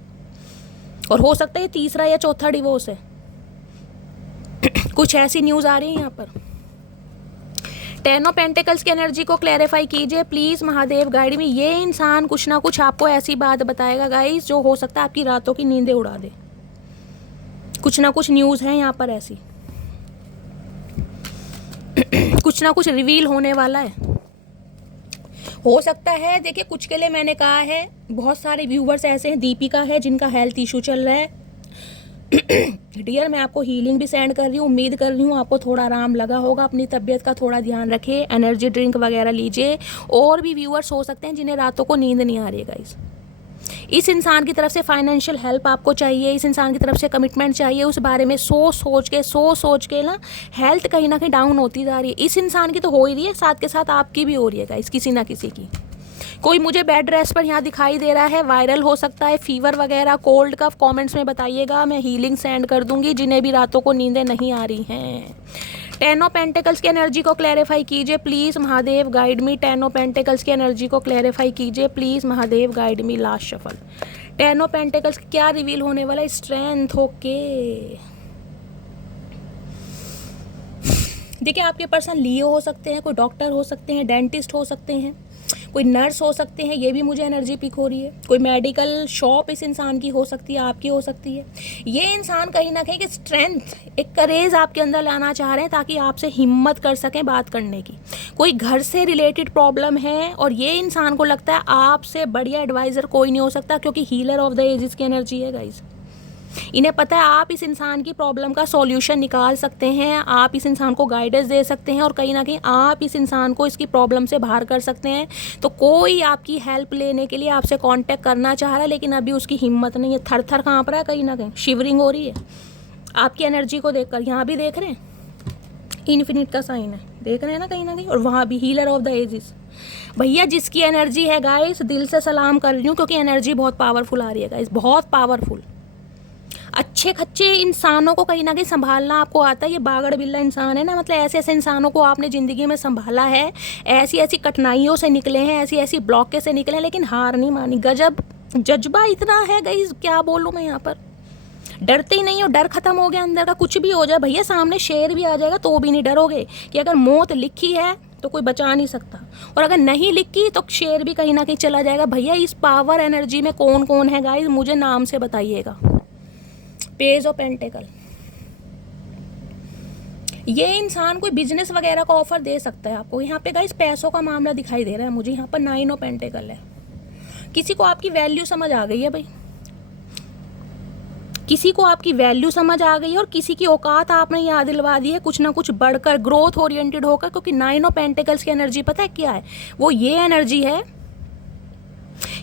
और हो सकता है ये 3रा या 4था डिवोर्स है। कुछ ऐसी न्यूज़ आ रही है यहाँ पर। 10 ऑफ पेंटिकल्स की एनर्जी को क्लैरिफाई कीजिए प्लीज़ महादेव गाइड में। ये इंसान कुछ ना कुछ आपको ऐसी बात बताएगा गाइस जो हो सकता है आपकी रातों की नींदें उड़ा दे। कुछ ना कुछ न्यूज़ है यहाँ पर ऐसी, कुछ ना कुछ रिवील होने वाला है। हो सकता है, देखिए कुछ के लिए मैंने कहा है, बहुत सारे व्यूवर्स ऐसे हैं, दीपिका है जिनका हेल्थ इशू चल रहा है। डियर मैं आपको हीलिंग भी सेंड कर रही हूँ, उम्मीद कर रही हूँ आपको थोड़ा आराम लगा होगा। अपनी तबीयत का थोड़ा ध्यान रखें, एनर्जी ड्रिंक वगैरह लीजिए। और भी व्यूवर्स हो सकते हैं जिन्हें रातों को नींद नहीं आ रही है गाइस, इस इंसान की तरफ से फाइनेंशियल हेल्प आपको चाहिए, इस इंसान की तरफ से कमिटमेंट चाहिए। उस बारे में सोच के ना हेल्थ कहीं ना कहीं डाउन होती जा रही है। इस इंसान की तो हो ही रही है, साथ के साथ आपकी भी हो रही है गाइस, किसी ना किसी की। कोई मुझे बेड रेस्ट पर यहाँ दिखाई दे रहा है, वायरल हो सकता है, फीवर वगैरह, कोल्ड का कमेंट्स में बताइएगा, मैं हीलिंग सेंड कर दूंगी जिन्हें भी रातों को नींदें नहीं आ रही हैं। 10 ऑफ पेंटिकल्स की एनर्जी को क्लैरिफाई कीजिए please Mahadev, guide me. 10 of pentacles की एनर्जी को क्लैरिफाई कीजिए please Mahadev, guide me. Last shuffle 10 of pentacles क्या रिवील होने वाला है? स्ट्रेंथ। ओके, देखिए आपके पर्सन लियो हो सकते हैं, कोई डॉक्टर हो सकते हैं, डेंटिस्ट हो सकते हैं, कोई नर्स हो सकते हैं, ये भी मुझे एनर्जी पिक हो रही है। कोई मेडिकल शॉप इस इंसान की हो सकती है, आपकी हो सकती है। ये इंसान कहीं ना कहीं कि स्ट्रेंथ, एक करेज आपके अंदर लाना चाह रहे हैं ताकि आपसे हिम्मत कर सकें बात करने की। कोई घर से रिलेटेड प्रॉब्लम है और ये इंसान को लगता है आपसे बढ़िया एडवाइज़र कोई नहीं हो सकता, क्योंकि हीलर ऑफ द एजेस की एनर्जी है गाइज। इन्हें पता है आप इस इंसान की प्रॉब्लम का सॉल्यूशन निकाल सकते हैं, आप इस इंसान को गाइडेंस दे सकते हैं और कहीं ना कहीं आप इस इंसान को इसकी प्रॉब्लम से बाहर कर सकते हैं। तो कोई आपकी हेल्प लेने के लिए आपसे कांटेक्ट करना चाह रहा है, लेकिन अभी उसकी हिम्मत नहीं है, थर थर काँप रहा है, कहीं ना कहीं शिवरिंग हो रही है आपकी एनर्जी को देखकर। यहाँ भी देख रहे हैं इन्फिनिट का साइन है, देख रहे हैं ना कहीं ना कहीं, और वहाँ भी हीलर ऑफ द एजेस। भैया जिसकी एनर्जी है गाइस, दिल से सलाम कर रही हूँ, क्योंकि एनर्जी बहुत पावरफुल आ रही है गाइस, बहुत पावरफुल। अच्छे खच्चे इंसानों को कहीं ना कहीं संभालना आपको आता है। ये बागड़ बिल्ला इंसान है ना, मतलब ऐसे ऐसे इंसानों को आपने ज़िंदगी में संभाला है, ऐसी ऐसी कठिनाइयों से निकले हैं, ऐसी ऐसी ब्लॉके से निकले हैं, लेकिन हार नहीं मानी। गजब जज्बा इतना है गाइस, क्या बोलूँ मैं यहाँ पर। डरते ही नहीं हो, डर खत्म हो गया अंदर का। कुछ भी हो जाए भैया, सामने शेर भी आ जाएगा तो भी नहीं डरोगे, कि अगर मौत लिखी है तो कोई बचा नहीं सकता, और अगर नहीं लिखी तो शेर भी कहीं ना कहीं चला जाएगा। भैया इस पावर एनर्जी में कौन कौन है गाइस, मुझे नाम से बताइएगा। पेज ऑफ पेंटिकल, ये इंसान कोई बिजनेस वगैरह का ऑफर दे सकता है आपको। यहाँ पे गाइस पैसों का मामला दिखाई दे रहा है मुझे। यहाँ पर 9 ऑफ पेंटिकल है। किसी को आपकी वैल्यू समझ आ गई है भाई, किसी को आपकी वैल्यू समझ आ गई है और किसी की औकात आपने याद दिलवा दी है, कुछ ना कुछ बढ़कर, ग्रोथ ओरिएंटेड होकर। क्योंकि 9 ऑफ पेंटिकल्स की एनर्जी पता है क्या है? वो ये एनर्जी है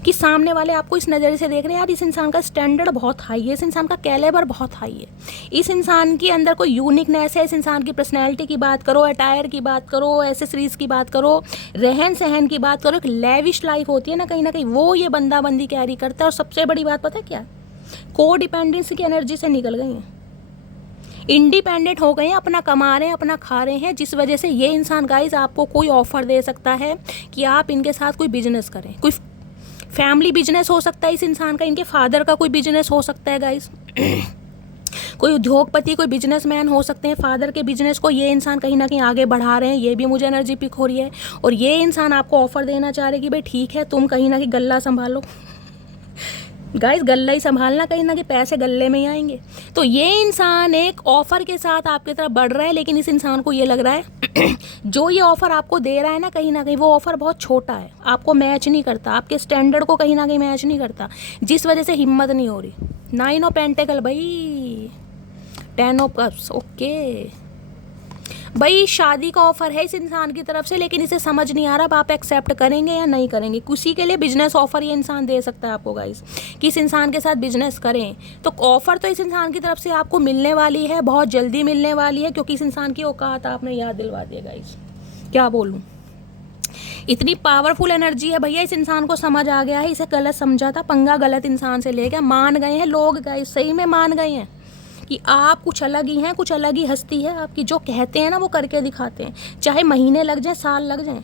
कि सामने वाले आपको इस नज़रिए से देख रहे हैं, यार इस इंसान का स्टैंडर्ड बहुत हाई है, इस इंसान का कैलेबर बहुत हाई है, इस इंसान के अंदर कोई यूनिकनेस है। इस इंसान की पर्सनैलिटी की बात करो, अटायर की बात करो, एसेसरीज की बात करो, रहन सहन की बात करो, एक लेविश लाइफ होती है ना कहीं वो ये बंदा बंदी कैरी करता है। और सबसे बड़ी बात पता है क्या? को डिपेंडेंसी की एनर्जी से निकल गई हैं, इंडिपेंडेंट हो गए हैं, अपना कमा रहे हैं, अपना खा रहे हैं, जिस वजह से ये इंसान गाइज आपको कोई ऑफर दे सकता है कि आप इनके साथ कोई बिजनेस करें। कोई फैमिली बिजनेस हो सकता है इस इंसान का, इनके फादर का कोई बिजनेस हो सकता है गाइस। कोई उद्योगपति, कोई बिजनेसमैन हो सकते हैं, फादर के बिजनेस को ये इंसान कहीं ना कहीं आगे बढ़ा रहे हैं, ये भी मुझे एनर्जी पिक हो रही है। और ये इंसान आपको ऑफर देना चाह रहे हैं कि भाई ठीक है, तुम कहीं ना कहीं गल्ला संभालो। गाइस गल्ला ही संभालना, कहीं ना कहीं पैसे गल्ले में ही आएंगे। तो ये इंसान एक ऑफर के साथ आपकी तरफ बढ़ रहा है, लेकिन इस इंसान को ये लग रहा है जो ये ऑफर आपको दे रहा है ना कहीं वो ऑफर बहुत छोटा है, आपको मैच नहीं करता, आपके स्टैंडर्ड को कहीं ना कहीं मैच नहीं करता, जिस वजह से हिम्मत नहीं हो रही। 9 ऑफ पेंटिकल भाई, 10 ऑफ कप्स। ओके भाई, शादी का ऑफर है इस इंसान की तरफ से, लेकिन इसे समझ नहीं आ रहा अब आप एक्सेप्ट करेंगे या नहीं करेंगे। किसी के लिए बिजनेस ऑफर ये इंसान दे सकता है आपको गाइस, कि इस इंसान के साथ बिजनेस करें। तो ऑफर तो इस इंसान की तरफ से आपको मिलने वाली है, बहुत जल्दी मिलने वाली है, क्योंकि इस इंसान की औकात आपने याद दिलवा दिया गाइस। क्या बोलूँ, इतनी पावरफुल एनर्जी है भैया, इस इंसान को समझ आ गया है, इसे गलत समझा था, पंगा गलत इंसान से ले गया, मान गए हैं लोग गाइस, सही में मान गए हैं कि आप कुछ अलग ही हैं, कुछ अलग ही हस्ती है आपकी। जो कहते हैं ना वो करके दिखाते हैं, चाहे महीने लग जाए, साल लग जाए।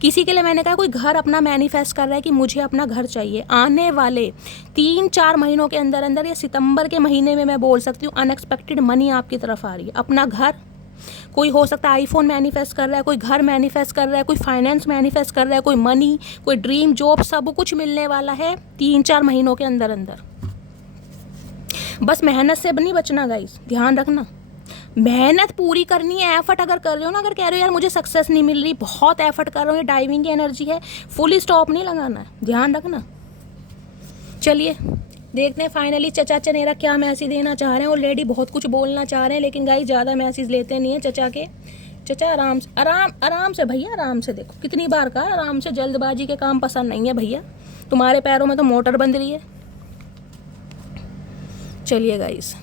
किसी के लिए मैंने कहा, कोई घर अपना मैनिफेस्ट कर रहा है कि मुझे अपना घर चाहिए, आने वाले 3-4 महीनों के अंदर अंदर, या सितंबर के महीने में मैं बोल सकती हूँ, अनएक्सपेक्टेड मनी आपकी तरफ आ रही है। अपना घर, कोई हो सकता है आईफोन मैनिफेस्ट कर रहा है, कोई घर मैनिफेस्ट कर रहा है, कोई फाइनेंस मैनिफेस्ट कर रहा है, कोई मनी, कोई ड्रीम जॉब, सब कुछ मिलने वाला है 3-4 महीनों के अंदर अंदर। बस मेहनत से नहीं बचना गाइस, ध्यान रखना, मेहनत पूरी करनी है। एफर्ट अगर कर रहे हो ना, अगर कह रहे हो यार मुझे सक्सेस नहीं मिल रही, बहुत एफर्ट कर रहे हो, ये डाइविंग की एनर्जी है, फुल स्टॉप नहीं लगाना है, ध्यान रखना। चलिए देखते हैं फाइनली चचा चनेरा क्या मैसेज देना चाह रहे हैं। ऑलरेडी बहुत कुछ बोलना चाह रहे हैं, लेकिन गाइस ज़्यादा मैसेज लेते नहीं है चचा के। चचा आराम से, आराम से भैया, आराम से। देखो कितनी बार कहा आराम से, जल्दबाजी के काम पसंद नहीं है भैया, तुम्हारे पैरों में तो मोटर बंध रही है। चलिए गाइस,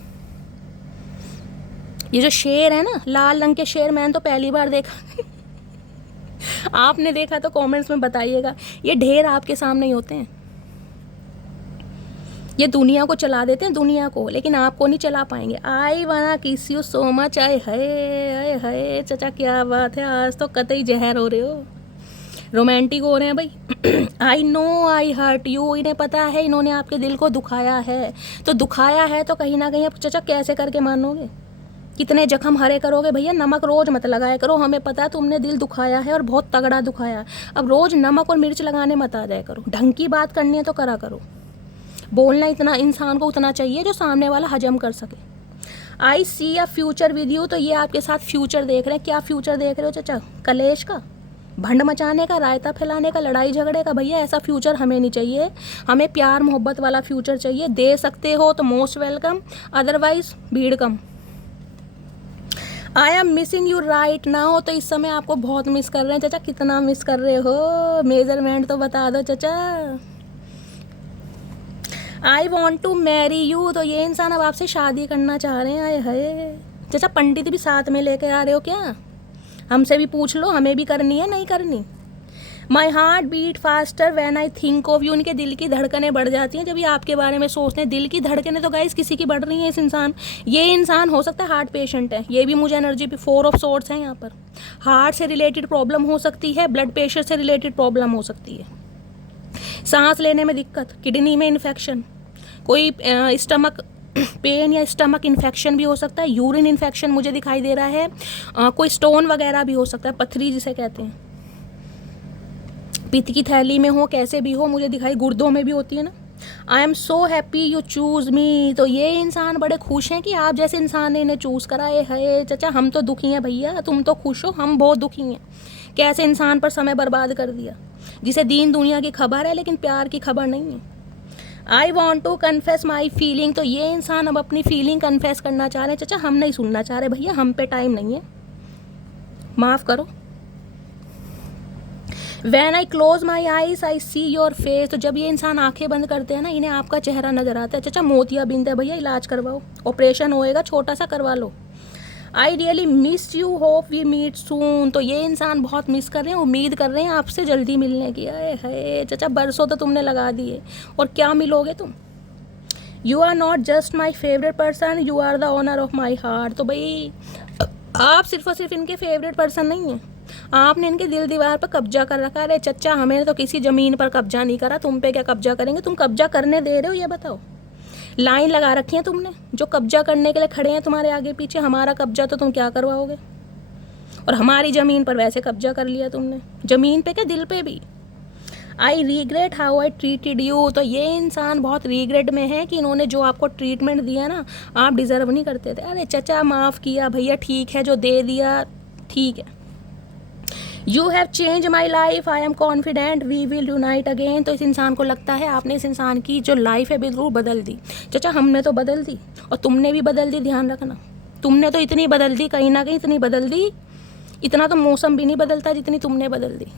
ये जो शेर है ना, लाल रंग के शेर, मैंने तो पहली बार देखा आपने देखा तो कमेंट्स में बताइएगा। ये ढेर आपके सामने ही होते हैं, ये दुनिया को चला देते हैं, दुनिया को, लेकिन आपको नहीं चला पाएंगे। आई वाना किस यू सो मच, आए हाय चाचा क्या बात है, आज तो कतई जहर हो रहे हो, रोमांटिक हो रहे हैं भाई। I know I hurt you, इन्हें पता है इन्होंने आपके दिल को दुखाया है, तो दुखाया है तो कहीं ना कहीं अब चाचा कैसे करके मानोगे, कितने जख्म हरे करोगे भैया। नमक रोज मत लगाया करो, हमें पता है तुमने दिल दुखाया है और बहुत तगड़ा दुखाया। अब रोज नमक और मिर्च लगाने मत आ जाया करो, ढंग की बात करनी है तो करा करो। बोलना इतना इंसान को उतना चाहिए जो सामने वाला हजम कर सके। आई सी अ फ्यूचर विद यू, तो ये आपके साथ फ्यूचर देख रहे हैं। क्या फ्यूचर देख रहे हो चाचा? कलेश का, भंड मचाने का, रायता फैलाने का, लड़ाई झगड़े का? भैया ऐसा फ्यूचर हमें नहीं चाहिए, हमें प्यार मोहब्बत वाला फ्यूचर चाहिए। दे सकते हो तो मोस्ट वेलकम, अदरवाइज भीड़ कम। I am missing you right now, तो इस समय आपको बहुत मिस कर रहे हैं चाचा। कितना मिस कर रहे हो, मेजरमेंट तो बता दो चाचा। I want to marry you, तो ये इंसान अब आपसे शादी करना चाह रहे हैं। आए हाय चाचा, पंडित भी साथ में लेके आ रहे हो क्या? हमसे भी पूछ लो, हमें भी करनी है नहीं करनी। My heart beat faster when I think of you, उनके दिल की धड़कनें बढ़ जाती हैं जब ये आपके बारे में सोचते हैं। दिल की धड़कनें तो गाइस किसी की बढ़ रही हैं। इस इंसान, ये इंसान हो सकता है हार्ट पेशेंट है, ये भी मुझे एनर्जी पे 4 ऑफ सोर्ट्स है यहाँ पर। हार्ट से रिलेटेड प्रॉब्लम हो सकती है, ब्लड प्रेशर से रिलेटेड प्रॉब्लम हो सकती है, सांस लेने में दिक्कत, किडनी में इन्फेक्शन, कोई स्टमक पेन या स्टमक इन्फेक्शन भी हो सकता है, यूरिन इन्फेक्शन मुझे दिखाई दे रहा है, कोई स्टोन वगैरह भी हो सकता है, पथरी जिसे कहते हैं, पित्त की थैली में हो, कैसे भी हो मुझे दिखाई, गुर्दों में भी होती है ना। I am so happy you choose me, तो ये इंसान बड़े खुश हैं कि आप जैसे इंसान ने इन्हें चूज़ कराए है। चाचा हम तो दुखी हैं भैया, तुम तो खुश हो, हम बहुत दुखी हैं। कैसे इंसान पर समय बर्बाद कर दिया, जिसे दीन दुनिया की खबर है लेकिन प्यार की खबर नहीं है। I want to confess my feeling, तो ये इंसान अब अपनी फीलिंग कन्फेस करना चाह रहे हैं। चाचा हम नहीं सुनना चाह रहे भैया, हम पे टाइम नहीं है, माफ़ करो। When I close my eyes I see your face, तो जब ये इंसान आंखें बंद करते हैं ना, इन्हें आपका चेहरा नजर आता है। चाचा मोतियाबिंद है भैया, इलाज करवाओ, ऑपरेशन होएगा, छोटा सा करवा लो। I really miss you, hope we meet soon, तो ये इंसान बहुत मिस कर रहे हैं, उम्मीद कर रहे हैं आपसे जल्दी मिलने की। अरे है चाचा, बरसों तो तुमने लगा दिए और क्या मिलोगे तुम। You are not just my favourite person, you are the owner of my heart, तो भाई आप सिर्फ और सिर्फ इनके फेवरेट पर्सन नहीं हैं, आपने इनके दिल दीवार पर कब्जा कर रखा। अरे चच्चा हमें तो किसी ज़मीन पर कब्जा नहीं करा, तुम पे क्या कब्जा करेंगे? तुम कब्जा करने दे रहे हो ये बताओ? लाइन लगा रखी है तुमने, जो कब्जा करने के लिए खड़े हैं तुम्हारे आगे पीछे। हमारा कब्जा तो तुम क्या करवाओगे, और हमारी ज़मीन पर वैसे कब्जा कर लिया तुमने, ज़मीन पे क्या दिल पे भी। आई रीग्रेट हाउ आई ट्रीटेड यू, तो ये इंसान बहुत रीग्रेट में है कि इन्होंने जो आपको ट्रीटमेंट दिया ना, आप डिज़र्व नहीं करते थे। अरे चचा माफ़ किया भैया, ठीक है, जो दे दिया ठीक है। You have change my life, I am confident we will unite again, तो इस इंसान को लगता है आपने इस इंसान की जो लाइफ है बिल्कुल बदल दी। चाचा हमने तो बदल दी और तुमने भी बदल दी, ध्यान रखना। तुमने तो इतनी बदल दी, कहीं ना कहीं इतनी बदल दी, इतना तो मौसम भी नहीं बदलता जितनी तुमने बदल दी।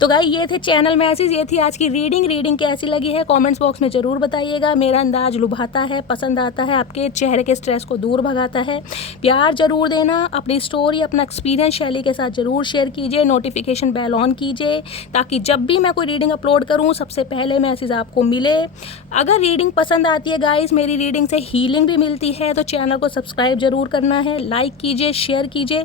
तो गाइस ये थे चैनल मैसेज, ये थी आज की रीडिंग कैसी लगी है कमेंट्स बॉक्स में ज़रूर बताइएगा। मेरा अंदाज लुभाता है, पसंद आता है, आपके चेहरे के स्ट्रेस को दूर भगाता है। प्यार ज़रूर देना, अपनी स्टोरी अपना एक्सपीरियंस शैली के साथ ज़रूर शेयर कीजिए, नोटिफिकेशन बेल ऑन कीजिए ताकि जब भी मैं कोई रीडिंग अपलोड करूँ सबसे पहले मैसेज आपको मिले। अगर रीडिंग पसंद आती है गाइस, मेरी रीडिंग से हीलिंग भी मिलती है, तो चैनल को सब्सक्राइब ज़रूर करना है, लाइक कीजिए, शेयर कीजिए,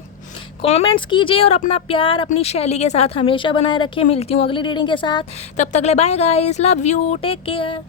कमेंट्स कीजिए और अपना प्यार अपनी शैली के साथ हमेशा बनाए रखिए। मिलती हूँ अगली रीडिंग के साथ, तब तक ले bye guys, love you, take care.